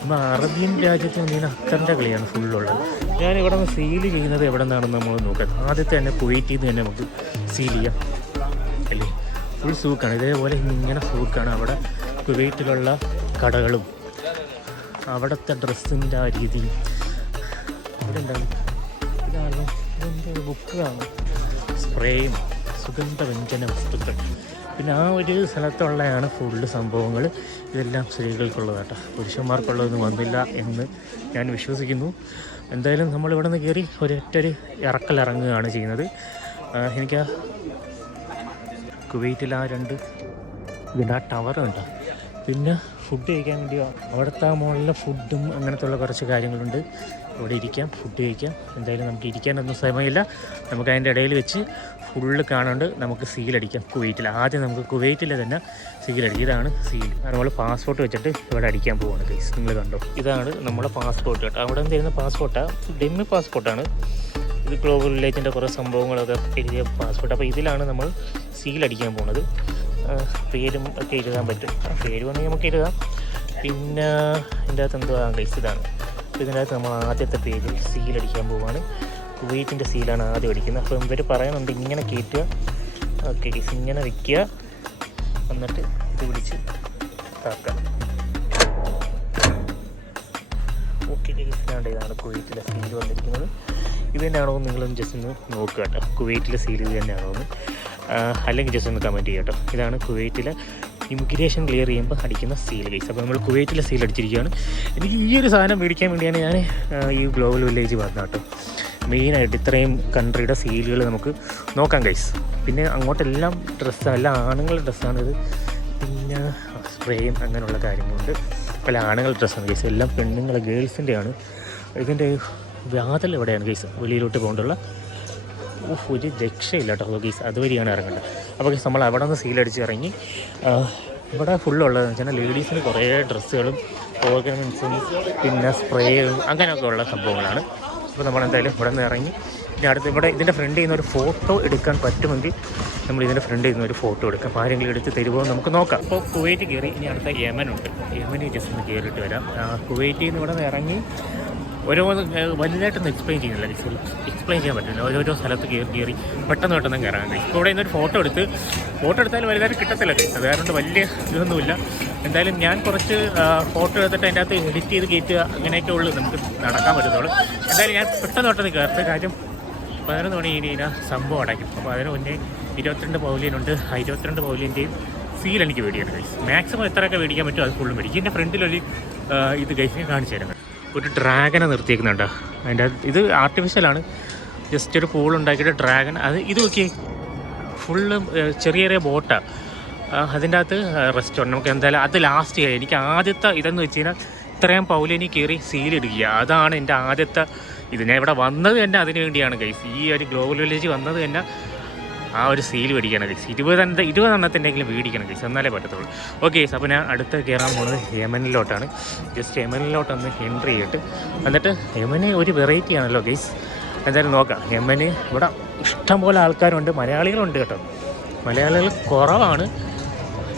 നമ്മൾ അറബിയൻ രാജ്യത്ത് നിന്ന് അത്തറിൻ്റെ കളിയാണ് ഫുള്ളുള്ളത്. ഞാനിവിടെ നിന്ന് സീൽ ചെയ്യുന്നത് എവിടെ നിന്നാണെന്ന് നമ്മൾ നോക്കാം. ആദ്യത്തെ തന്നെ കുവൈറ്റിൽ നിന്ന് തന്നെ നമുക്ക് സീൽ ചെയ്യാം അല്ലേ. ഫുൾ സൂക്കാണ്. ഇതേപോലെ ഇങ്ങനെ സൂക്കാണ്. അവിടെ കുവൈറ്റിലുള്ള കടകളും അവിടുത്തെ ഡ്രസ്സിൻ്റെ ആ രീതിയും. ഇവിടെ എന്താണ് ഇതിൻ്റെ ബുക്കാണ്. സ്പ്രേയും സുഗന്ധവ്യഞ്ജന വസ്തുക്കൾ പിന്നെ ആ ഒരു സ്ഥലത്തുള്ളതാണ് ഫുള്ള് സംഭവങ്ങൾ. ഇതെല്ലാം സ്ത്രീകൾക്കുള്ളതാട്ടോ, പുരുഷന്മാർക്കുള്ളതൊന്നും വന്നില്ല എന്ന് ഞാൻ വിശ്വസിക്കുന്നു. എന്തായാലും നമ്മളിവിടെ നിന്ന് കയറി ഒരൊറ്റൊരു ഇറങ്ങുകയാണ് ചെയ്യുന്നത്. എനിക്ക് കുവൈറ്റിൽ ആ ഇതിൻ്റെ ആ ടവർ കണ്ടോ. പിന്നെ ഫുഡ് കഴിക്കാൻ വേണ്ടി അവിടുത്തെ മുകളിലെ ഫുഡും അങ്ങനത്തെ ഉള്ള കുറച്ച് കാര്യങ്ങളുണ്ട്. ഇവിടെ ഇരിക്കാം, ഫുഡ് കഴിക്കാം. എന്തായാലും നമുക്ക് ഇരിക്കാനൊന്നും സമയമില്ല. നമുക്ക് അതിൻ്റെ ഇടയിൽ വെച്ച് ഫുള്ള് കാണാണ്ട് നമുക്ക് സീലടിക്കാം. ആദ്യം നമുക്ക് കുവൈറ്റിലെ തന്നെ സീലടിക്കും. ഇതാണ് സീൽ. നമ്മൾ പാസ്പോർട്ട് വെച്ചിട്ട് ഇവിടെ അടിക്കാൻ പോവാണ് ഗൈസ്. നിങ്ങൾ കണ്ടോ, ഇതാണ് നമ്മുടെ പാസ്പോർട്ട് കേട്ടോ. അവിടെ നിന്ന് തരുന്ന പാസ്പോർട്ടാണ്, ഡെമ്മി പാസ്പോർട്ടാണ്. ഇത് ഗ്ലോബൽ വില്ലേജിൻ്റെ കുറേ സംഭവങ്ങളൊക്കെ എഴുതിയ പാസ്പോർട്ട്. അപ്പോൾ ഇതിലാണ് നമ്മൾ സീലടിക്കാൻ പോകുന്നത്. പേരും ഒക്കെ എഴുതാൻ പറ്റും. പേര് വന്നെങ്കിൽ നമുക്ക് എഴുതാം. പിന്നെ ഇതിൻ്റെ അകത്ത് എന്തുവാ ഗൈസ്, ഇതാണ്. ഇതിൻ്റെ അകത്ത് നമ്മൾ ആദ്യത്തെ പേജ് സീലടിക്കാൻ പോവുകയാണ്. കുവൈറ്റിൻ്റെ സീലാണ് ആദ്യം അടിക്കുന്നത്. അപ്പോൾ ഇവർ പറയുന്നുണ്ട് ഇങ്ങനെ കയറ്റുക, ഓക്കെ ഗൈസ്, ഇങ്ങനെ വയ്ക്കുക, എന്നിട്ട് ഇത് പിടിച്ച് താക്കുക. ഓക്കെ ഗൈസ്, ഇതാണ് കുവൈറ്റിലെ സീൽ വന്നിരിക്കുന്നത്. ഇത് തന്നെയാണോ നിങ്ങളൊന്ന് ജസ്റ്റ് ഒന്ന് നോക്കുക കേട്ടോ. കുവൈറ്റിലെ സീൽ ഇത് തന്നെയാണോ എന്ന്, അല്ലെങ്കിൽ ജസ്റ്റ് ഒന്ന് കമൻറ്റ് ചെയ്യാം കേട്ടോ. ഇതാണ് കുവൈറ്റിലെ ഇമിഗ്രേഷൻ ക്ലിയർ ചെയ്യുമ്പോൾ അടിക്കുന്ന സീൽ ഗൈസ്. അപ്പോൾ നമ്മൾ കുവൈറ്റിലെ സീൽ അടിച്ചിരിക്കുകയാണ്. എനിക്ക് ഈ ഒരു സാധനം മേടിക്കാൻ വേണ്ടിയാണ് ഞാൻ ഈ ഗ്ലോബൽ വില്ലേജ് വന്നത് കേട്ടോ. മെയിനായിട്ട് ഇത്രയും കൺട്രിയുടെ സീലുകൾ നമുക്ക് നോക്കാം ഗൈസ്. പിന്നെ അങ്ങോട്ടെല്ലാം ഡ്രസ്സാണ്, എല്ലാം ആണുങ്ങളുടെ ഡ്രസ്സാണിത്. പിന്നെ സ്പ്രേയും അങ്ങനെയുള്ള കാര്യങ്ങളുണ്ട്. പല ആണുങ്ങൾ ഡ്രസ്സാണ് ഗൈസ്, എല്ലാം പെണ്ണുങ്ങൾ ഗേൾസിൻ്റെയാണ്. ഇതിൻ്റെ വാതിൽ എവിടെയാണ് ഗൈസ്, വെളിയിലോട്ട് പോകേണ്ടുള്ള ഒരു രക്ഷയില്ല കേട്ടോ ഗൈസ്. അതുവഴിയാണ് ഇറങ്ങേണ്ടത്. അപ്പോൾ ഗൈസ് നമ്മൾ അവിടെ നിന്ന് സീലടിച്ച് ഇറങ്ങി. ഇവിടെ ഫുള്ളുള്ളതെന്ന് വെച്ചാൽ ലേഡീസിന് കുറേ ഡ്രസ്സുകളും ഓർണമെൻറ്റ്സും പിന്നെ സ്പ്രേയും അങ്ങനെയൊക്കെ ഉള്ള സംഭവങ്ങളാണ്. അപ്പോൾ നമ്മളെന്തായാലും ഇവിടെ നിന്ന് ഇറങ്ങി ഇനി അടുത്ത് ഇവിടെ ഇതിൻ്റെ ഫ്രണ്ടിൽ നിന്ന് ഒരു ഫോട്ടോ എടുക്കാൻ പറ്റുമെങ്കിൽ നമ്മൾ ഇതിൻ്റെ ഫ്രണ്ടിൽ നിന്ന് ഒരു ഫോട്ടോ എടുക്കാം. അപ്പോൾ ആരെങ്കിലും എടുത്ത് തരുമോ നമുക്ക് നോക്കാം. അപ്പോൾ കുവൈറ്റ് കയറി, ഇനി അടുത്ത യമനുണ്ട്. യമനിൽ ജസ്റ്റ് ഒന്ന് കയറിയിട്ട് വരാം. കുവൈറ്റിൽ നിന്ന് ഇവിടെ നിന്ന് ഇറങ്ങി വലുതായിട്ടൊന്നും എക്സ്പ്ലെയിൻ ചെയ്യുന്നില്ല, എക്സ്പ്ലെയിൻ ചെയ്യാൻ പറ്റില്ല. ഓരോരോ സ്ഥലത്ത് കയറി പെട്ടെന്ന് കയറാൻ കഴിയും. ഇപ്പോൾ ഇവിടെ നിന്നൊരു ഫോട്ടോ എടുത്താലും വലുതായിട്ട് കിട്ടത്തില്ല കഴിയും. അത് കാരണം വലിയ ഇതൊന്നുമില്ല. എന്തായാലും ഞാൻ കുറച്ച് ഫോട്ടോ എടുത്തിട്ട് അതിൻ്റെ അകത്ത് എഡിറ്റ് ചെയ്ത് കയറ്റുക അങ്ങനെയൊക്കെ ഉള്ളൂ നമുക്ക് നടക്കാൻ പറ്റത്തുള്ളൂ. എന്തായാലും ഞാൻ പെട്ടെന്ന് കയറുന്ന കാര്യം 11 മണി കഴിഞ്ഞാൽ സംഭവം അടയ്ക്കും. അപ്പോൾ അതിന് മുന്നേ 22 പൗലിയനുണ്ട്. ആ 22 പൗലിയൻ്റെയും സീൽ എനിക്ക് മേടിക്കണം ഗൈസ്. മാക്സിമം എത്രയൊക്കെ മേടിക്കാൻ പറ്റും അത് ഫുള്ളും മേടിക്കും. എൻ്റെ ഫ്രണ്ടിലൊരു ഇത് ഗൈസിനെ കാണിച്ചു തരുന്നത് ഒരു ഡ്രാഗനെ നിർത്തിയേക്കുന്നുണ്ട്. അതിൻ്റെ ഇത് ആർട്ടിഫിഷ്യലാണ്, ജസ്റ്റ് ഒരു പൂൾ ഉണ്ടാക്കിയിട്ട് ഡ്രാഗൺ. ഇത് നോക്കി ഫുള്ള് ചെറിയ ബോട്ടാണ്. അതിൻ്റെ അകത്ത് റെസ്റ്റോറൻറ്റ് നമുക്ക് എന്തായാലും അത് ലാസ്റ്റ് ചെയ്യാം. എനിക്ക് ആദ്യത്തെ ഇതെന്ന് വെച്ച് കഴിഞ്ഞാൽ ഇത്രയും പൗലിനി കയറി സീലിടുക, അതാണ് എൻ്റെ ആദ്യത്തെ ഇത്. ഞാൻ ഇവിടെ വന്നത് തന്നെ അതിന് വേണ്ടിയാണ് ഗൈസ്. ഈ ഒരു ഗ്ലോബൽ വില്ലേജ് വന്നത് തന്നെ ആ ഒരു സീൽ മേടിക്കണം ഗൈസ്. 20 എണ്ണത്തിൻ്റെങ്കിലും മേടിക്കണം ഗൈസ്, എന്നാലേ പറ്റത്തുള്ളൂ. ഓക്കെ ഗൈസ്, അപ്പോൾ ഞാൻ അടുത്ത് കയറാൻ പോകുന്നത് യമനിലോട്ടാണ്. ജസ്റ്റ് യമനിലോട്ടൊന്ന് എൻട്രി ചെയ്തിട്ട് എന്നിട്ട് യമന് ഒരു വെറൈറ്റി ആണല്ലോ ഗൈസ്. എന്തായാലും നോക്കാം. യമന് ഇവിടെ ഇഷ്ടംപോലെ ആൾക്കാരുണ്ട്, മലയാളികളുണ്ട് കേട്ടോ. മലയാളികൾ കുറവാണ്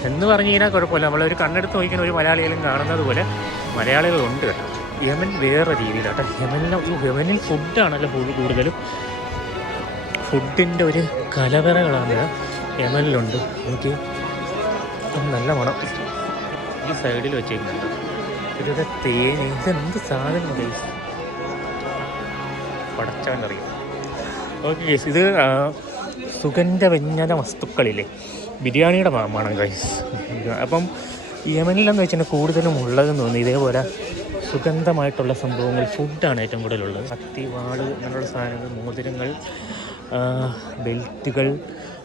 എന്ന് പറഞ്ഞു കഴിഞ്ഞാൽ കുഴപ്പമില്ല. നമ്മളൊരു കണ്ണെടുത്ത് നോക്കിക്കുന്ന ഒരു മലയാളികളും കാണുന്നത് പോലെ മലയാളികളുണ്ട് കേട്ടോ. യമൻ വേറെ രീതിയിലാട്ടോ. യമനിൽ ഫുഡാണല്ലോ കൂടുതലും. ഫുഡിൻ്റെ ഒരു കലവറകളാണ് യമനിലുണ്ട്. എനിക്ക് നല്ല മണം ഈ സൈഡിൽ വെച്ചേക്കുന്നുണ്ട്. ഇതൊക്കെ തേന്, ഇതെന്ത് സാധനം ഗൈസ്, പടച്ചാണ്ടറിയാം. ഓക്കെ ഗൈസ്, ഇത് സുഗന്ധവ്യഞ്ജന വസ്തുക്കളില്ലേ, ബിരിയാണിയുടെ മണം ഗൈസ്. അപ്പം യമനിലെന്ന് വെച്ചാൽ കൂടുതലും ഉള്ളതെന്ന് തോന്നുന്നു ഇതേപോലെ സുഗന്ധമായിട്ടുള്ള സംഭവങ്ങൾ, ഫുഡാണ് ഏറ്റവും കൂടുതലുള്ളത്. കത്തി, വാള്, അങ്ങനെയുള്ള സാധനങ്ങൾ, മോതിരങ്ങൾ, ബെൽറ്റുകൾ,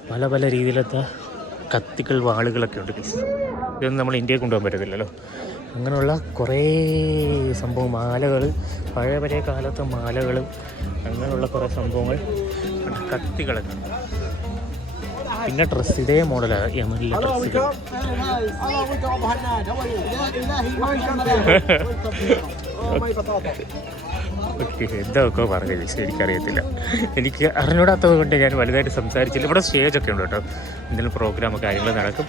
പല രീതിയിലത്തെ കത്തികൾ, വാളുകളൊക്കെ ഉണ്ട് ഗൈസ്. ഇതൊന്നും നമ്മൾ ഇന്ത്യയിൽ കൊണ്ടുപോകാൻ പറ്റത്തില്ലല്ലോ. അങ്ങനെയുള്ള കുറേ സംഭവം, മാലകൾ, പഴയ കാലത്തെ മാലകളും അങ്ങനെയുള്ള കുറേ സംഭവങ്ങൾ, കത്തികളൊക്കെ ഉണ്ട്. പിന്നെ ഡ്രസ്സ് ഇതേ മോഡലാണ് യമനിലെ ഡ്രസ്സുകൾ. ഓക്കെ, എന്തൊക്കെ പറഞ്ഞത് എനിക്കറിയത്തില്ല, എനിക്ക് അറിഞ്ഞൂടാത്തത് കൊണ്ട് ഞാൻ വലുതായിട്ട് സംസാരിച്ചില്ല. ഇവിടെ സ്റ്റേജൊക്കെ ഉണ്ട് കേട്ടോ, എന്തെങ്കിലും പ്രോഗ്രാമോ കാര്യങ്ങൾ നടക്കും.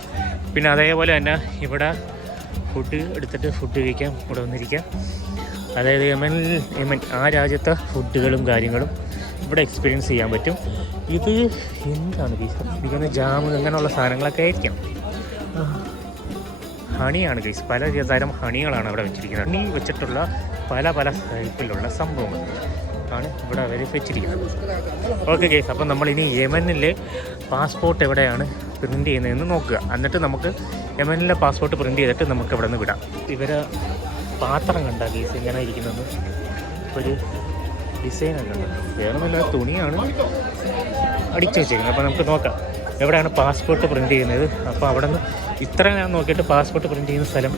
പിന്നെ അതേപോലെ തന്നെ ഇവിടെ ഫുഡ് എടുത്തിട്ട് ഫുഡ് കഴിക്കാം, ഇവിടെ വന്നിരിക്കാം. അതായത് യമൻ ആ രാജ്യത്തെ ഫുഡുകളും കാര്യങ്ങളും ഇവിടെ എക്സ്പീരിയൻസ് ചെയ്യാൻ പറ്റും. ഇത് എന്താണ് ഗൈസ്, ഇങ്ങനെ ജാമ് അങ്ങനെയുള്ള സാധനങ്ങളൊക്കെ ആയിരിക്കാം. ഹണിയാണ് ഗൈസ്, പല തരം ഹണികളാണ് അവിടെ വെച്ചിരിക്കുന്നത്. ഹണി വെച്ചിട്ടുള്ള പല ടൈപ്പിലുള്ള സംഭവങ്ങൾ. ആണ് ഇവിടെ അവർ വെച്ചിരിക്കുന്നത്. ഓക്കെ ഗൈസ്, അപ്പം നമ്മളിനി യമനിലെ പാസ്പോർട്ട് എവിടെയാണ് പ്രിൻറ്റ് ചെയ്യുന്നതെന്ന് നോക്കുക. എന്നിട്ട് നമുക്ക് യമനിലെ പാസ്പോർട്ട് പ്രിൻറ്റ് ചെയ്തിട്ട് നമുക്ക് ഇവിടെ നിന്ന് വിടാം. ഇവരെ പാത്രം കണ്ട ഗൈസ് ഇങ്ങനെ ഇരിക്കുന്നത് ഒരു ഡിസൈനൊക്കെ ഉണ്ട്, വേറെ നല്ല തുണിയാണ് അടിച്ചു വെച്ചിരിക്കുന്നത്. അപ്പോൾ നമുക്ക് നോക്കാം എവിടെയാണ് പാസ്പോർട്ട് പ്രിൻറ്റ് ചെയ്യുന്നത്. അപ്പോൾ അവിടെ നിന്ന് ഇത്ര ഞാൻ നോക്കിയിട്ട് പാസ്പോർട്ട് പ്രിൻറ്റ് ചെയ്യുന്ന സ്ഥലം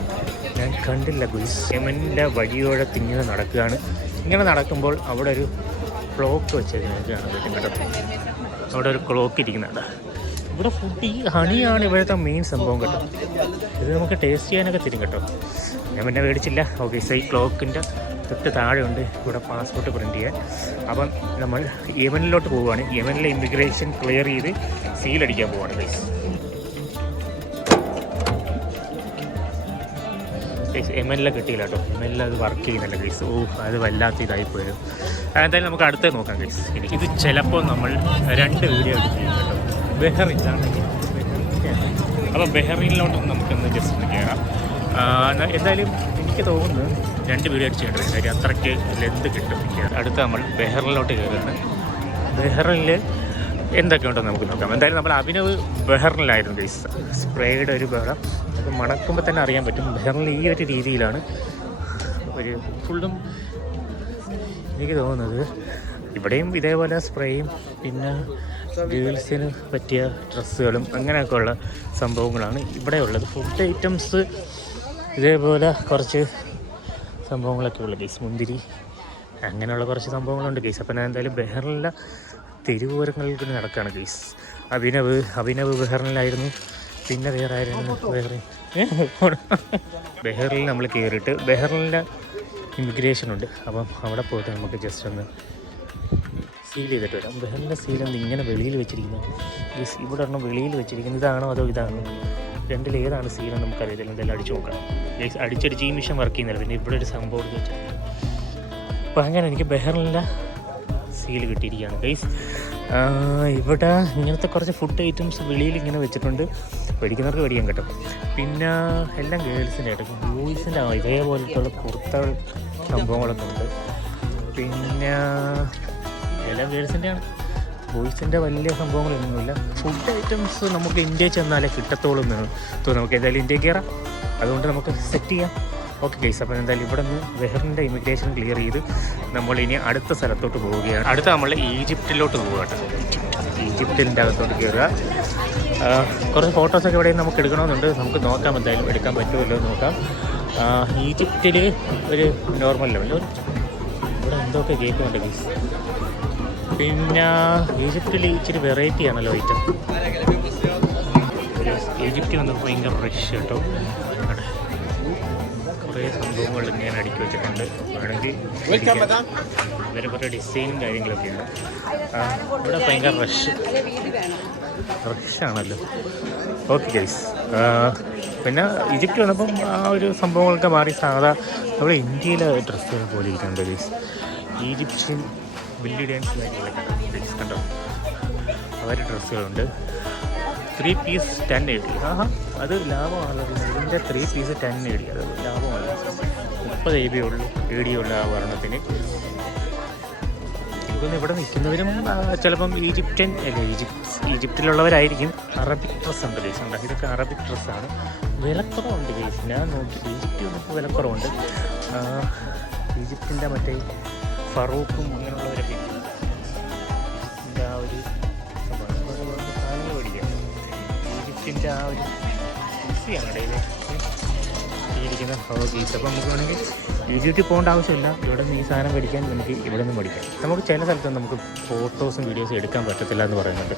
ഞാൻ കണ്ടില്ല ഗുയ്സ്. യമനിൻ്റെ വഴിയോടെ തിങ്ങനെ നടക്കുകയാണ്. ഇങ്ങനെ നടക്കുമ്പോൾ അവിടെ ഒരു ക്ലോക്ക് വെച്ചേക്കുന്നത് കാണാൻ പറ്റും കേട്ടോ. അവിടെ ഒരു ക്ലോക്ക് ഇരിക്കുന്നുണ്ട്. ഇവിടെ ഫുഡ് ഈ ഹണിയാണ് ഇവിടുത്തെ മെയിൻ സംഭവം കേട്ടോ. ഇത് നമുക്ക് ടേസ്റ്റ് ചെയ്യാനൊക്കെ തരും കേട്ടോ. ഞാൻ പിന്നെ മേടിച്ചില്ല. ഓക്കെ, ഈ ക്ലോക്കിൻ്റെ തൊട്ട് താഴെ ഉണ്ട് ഇവിടെ പാസ്പോർട്ട് പ്രിൻറ്റ് ചെയ്യാൻ. അപ്പം നമ്മൾ യമനിലോട്ട് പോവുകയാണ്. യമനിലെ ഇമിഗ്രേഷൻ ക്ലിയർ ചെയ്ത് സീലടിക്കാൻ പോവുകയാണ് ഗൈസ്. യമനിലെ കിട്ടിയില്ല കേട്ടോ. യമനിൽ അത് വർക്ക് ചെയ്യുന്നില്ല ഗൈസ്. അത് വല്ലാത്ത ഇതായിപ്പോയി. എന്തായാലും നമുക്ക് അടുത്തേ നോക്കാം ഗൈസ്. ഇത് ചിലപ്പോൾ നമ്മൾ 2 വീഡിയോ എടുക്കും കേട്ടോ. ബഹറിനാണെങ്കിൽ അപ്പോൾ ബഹറിനിലോട്ട് നമുക്കൊന്ന് ജസ്റ്റ് കയറാം. എന്തായാലും എനിക്ക് തോന്നുന്നു 2 വീഡിയോ ചെയ്യേണ്ടി വരും. കാര്യം അത്രയ്ക്ക് ലെന്ത് കിട്ടും. അടുത്ത് നമ്മൾ ബഹറിനിലോട്ട് കയറുകയാണ്. ബഹറിനിൽ എന്തൊക്കെ ഉണ്ടെന്ന് നമുക്ക് നോക്കാം. എന്തായാലും നമ്മൾ അഭിനവ് ബഹറിനിലായിരുന്നു ഗൈസ്. സ്പ്രേയുടെ ഒരു ബഹളം അത് മണക്കുമ്പോൾ തന്നെ അറിയാൻ പറ്റും. ബഹറിനിൽ ഈ ഒരു രീതിയിലാണ് ഒരു ഫുള്ളും എനിക്ക് തോന്നുന്നത്. ഇവിടെയും ഇതേപോലെ സ്പ്രേയും പിന്നെ ഗേൾസിന് പറ്റിയ ഡ്രസ്സുകളും അങ്ങനെയൊക്കെയുള്ള സംഭവങ്ങളാണ് ഇവിടെ ഉള്ളത്. ഫുഡ് ഐറ്റംസ് ഇതേപോലെ കുറച്ച് സംഭവങ്ങളൊക്കെ ഉള്ളു ഗൈസ്. മുന്തിരി അങ്ങനെയുള്ള കുറച്ച് സംഭവങ്ങളുണ്ട് ഗൈസ്. അപ്പം ഞാൻ എന്തായാലും ബഹറിനിലെ തെരുവോരങ്ങളിൽ കൂടി നടക്കുകയാണ് ഗൈസ്. അഭിനവ് ബഹറിനിലായിരുന്നു. പിന്നെ വേറെ ആയിരുന്നു ബഹറിൽ നമ്മൾ കയറിയിട്ട് ബഹറിനിലെ ഇമിഗ്രേഷൻ ഉണ്ട്. അപ്പം അവിടെ പോയിട്ട് നമുക്ക് ജസ്റ്റ് ഒന്ന് സീൽ ചെയ്തിട്ട് വരാം. ബഹറിൻ്റെ സീൽ എന്ത് ഇങ്ങനെ വെളിയിൽ വെച്ചിരിക്കുന്നത് ഗൈസ്. ഇവിടെ ഒരെണ്ണം വെളിയിൽ വെച്ചിരിക്കുന്നത് ഇതാണോ അതോ ഇതാണോ? രണ്ടിൽ ഏതാണ് സീലെന്ന് നമുക്കറിയത്തില്ല. എന്തായാലും അടിച്ചു നോക്കാം ഗൈസ്. അടിച്ചടിച്ച് ഈ മിഷൻ വർക്ക് ചെയ്യുന്നില്ല. പിന്നെ ഇവിടെ ഒരു സംഭവം എടുത്ത് വെച്ചിട്ടുണ്ട്. അപ്പോൾ അങ്ങനെ എനിക്ക് ബഹറിനിലെ സീൽ കിട്ടിയിരിക്കുകയാണ് ഗൈസ്. ഇവിടെ ഇങ്ങനത്തെ കുറച്ച് ഫുഡ് ഐറ്റംസ് വെളിയിൽ ഇങ്ങനെ വെച്ചിട്ടുണ്ട്. മേടിക്കുന്നവർക്ക് മേടിക്കാൻ കേട്ടോ. പിന്നെ എല്ലാം ഗേൾസിൻ്റെ ആയിട്ട് ബോയ്സിൻ്റെ ഇതേപോലത്തുള്ള കുർത്തകൾ സംഭവങ്ങളൊക്കെ ഉണ്ട്. പിന്നെ എല്ലാം ഗേൾസിൻ്റെയാണ്. ബോയ്സിൻ്റെ വലിയ സംഭവങ്ങളൊന്നുമില്ല. ഫുഡ് ഐറ്റംസ് നമുക്ക് ഇന്ത്യയിൽ ചെന്നാലേ കിട്ടത്തോളം തോന്നുന്നു. നമുക്ക് എന്തായാലും ഇന്ത്യയിൽ കയറാം. അതുകൊണ്ട് നമുക്ക് സെറ്റ് ചെയ്യാം. ഓക്കെ ഗൈസ്, അപ്പോൾ എന്തായാലും ഇവിടെ നിന്ന് ബഹറിൻ്റെ ഇമിഗ്രേഷൻ ക്ലിയർ ചെയ്ത് നമ്മളിനി അടുത്ത സ്ഥലത്തോട്ട് പോവുകയാണ്. അടുത്ത നമ്മൾ ഈജിപ്തിലോട്ട് പോവുക കേട്ടോ. ഈജിപ്തിൻ്റെ അകത്തോട്ട് കയറുക. കുറച്ച് ഫോട്ടോസൊക്കെ ഇവിടെ നമുക്ക് എടുക്കണമെന്നുണ്ട്. നമുക്ക് നോക്കാം എന്തായാലും എടുക്കാൻ പറ്റുമല്ലോ നോക്കാം. ഈജിപ്തിൽ ഒരു നോർമൽ ലെവൽ ഇവിടെ എന്തൊക്കെ കേൾക്കുന്നുണ്ട് ഗൈസ്. പിന്നെ ഈജിപ്തിൽ ഇച്ചിരി വെറൈറ്റി ആണല്ലോ ഐറ്റം. ഈജിപ്തിൽ വന്നപ്പോൾ ഭയങ്കര ഫ്രഷ് കേട്ടോ. കുറേ സംഭവങ്ങൾ ഇങ്ങനെ അടുക്കി വെച്ചിട്ടുണ്ട്. വേണമെങ്കിൽ വേറെ കുറേ ഡിസൈനും കാര്യങ്ങളൊക്കെയാണ്. ഇവിടെ ഭയങ്കര റഷാണല്ലോ. ഓക്കെ ഗൈസ്, പിന്നെ ഈജിപ്റ്റ് വന്നപ്പം ആ ഒരു സംഭവങ്ങളൊക്കെ മാറി സാധാ നമ്മുടെ ഇന്ത്യയിലെ ഡ്രസ്സുകൾ പോലെ ഇരിക്കുന്നുണ്ട് ഗൈസ്. ഈജിപ്ഷ്യൻ ബെല്ലി ഡാൻസ് കാര്യങ്ങളൊക്കെ ഗൈസ് കണ്ടോ. അവരുടെ ഡ്രസ്സുകളുണ്ട്. 3 പീസ് 10 AD. അത് ലാഭമാണല്ലോ. ഇതിൻ്റെ 3 പീസ് 10 AD. അത് ലാഭമാണ്. 30 AD ഉള്ള ആ വർണ്ണത്തിന്. എനിക്കൊന്ന് ഇവിടെ നിൽക്കുന്നവരും ചിലപ്പം ഈജിപ്തിലുള്ളവരായിരിക്കും. അറബിക് ഡ്രസ്സ് ഉണ്ട് ഗൈസ്. ഉണ്ട്, ഇതൊക്കെ അറബിക് ഡ്രസ്സാണ്. വിലക്കുറവുണ്ട് ഗൈസ്. ഞാൻ നോക്കി ഈജിപ്തിൽ വന്നപ്പോൾ വിലക്കുറവുണ്ട്. ഈജിപ്തിൻ്റെ മറ്റേ ഫറൂഖും അങ്ങനെയുള്ളവരൊക്കെ ഇതിൻ്റെ ആ ഒരു സാധനങ്ങൾ മേടിക്കാം. ഈജിപ്തിൻ്റെ ആ ഒരു മിക്സിയാണ് ഇടയിൽ ഇരിക്കുന്ന ഗീസ്. അപ്പോൾ നമുക്ക് വേണമെങ്കിൽ ഈജിപ്തിൽ പോകേണ്ട ആവശ്യമില്ല. ഇവിടെ നിന്ന് ഈ സാധനം മേടിക്കാൻ നമുക്ക് ഇവിടെ നിന്ന് മേടിക്കാം. നമുക്ക് ചില സ്ഥലത്ത് നമുക്ക് ഫോട്ടോസും വീഡിയോസും എടുക്കാൻ പറ്റത്തില്ല എന്ന് പറയുന്നുണ്ട്.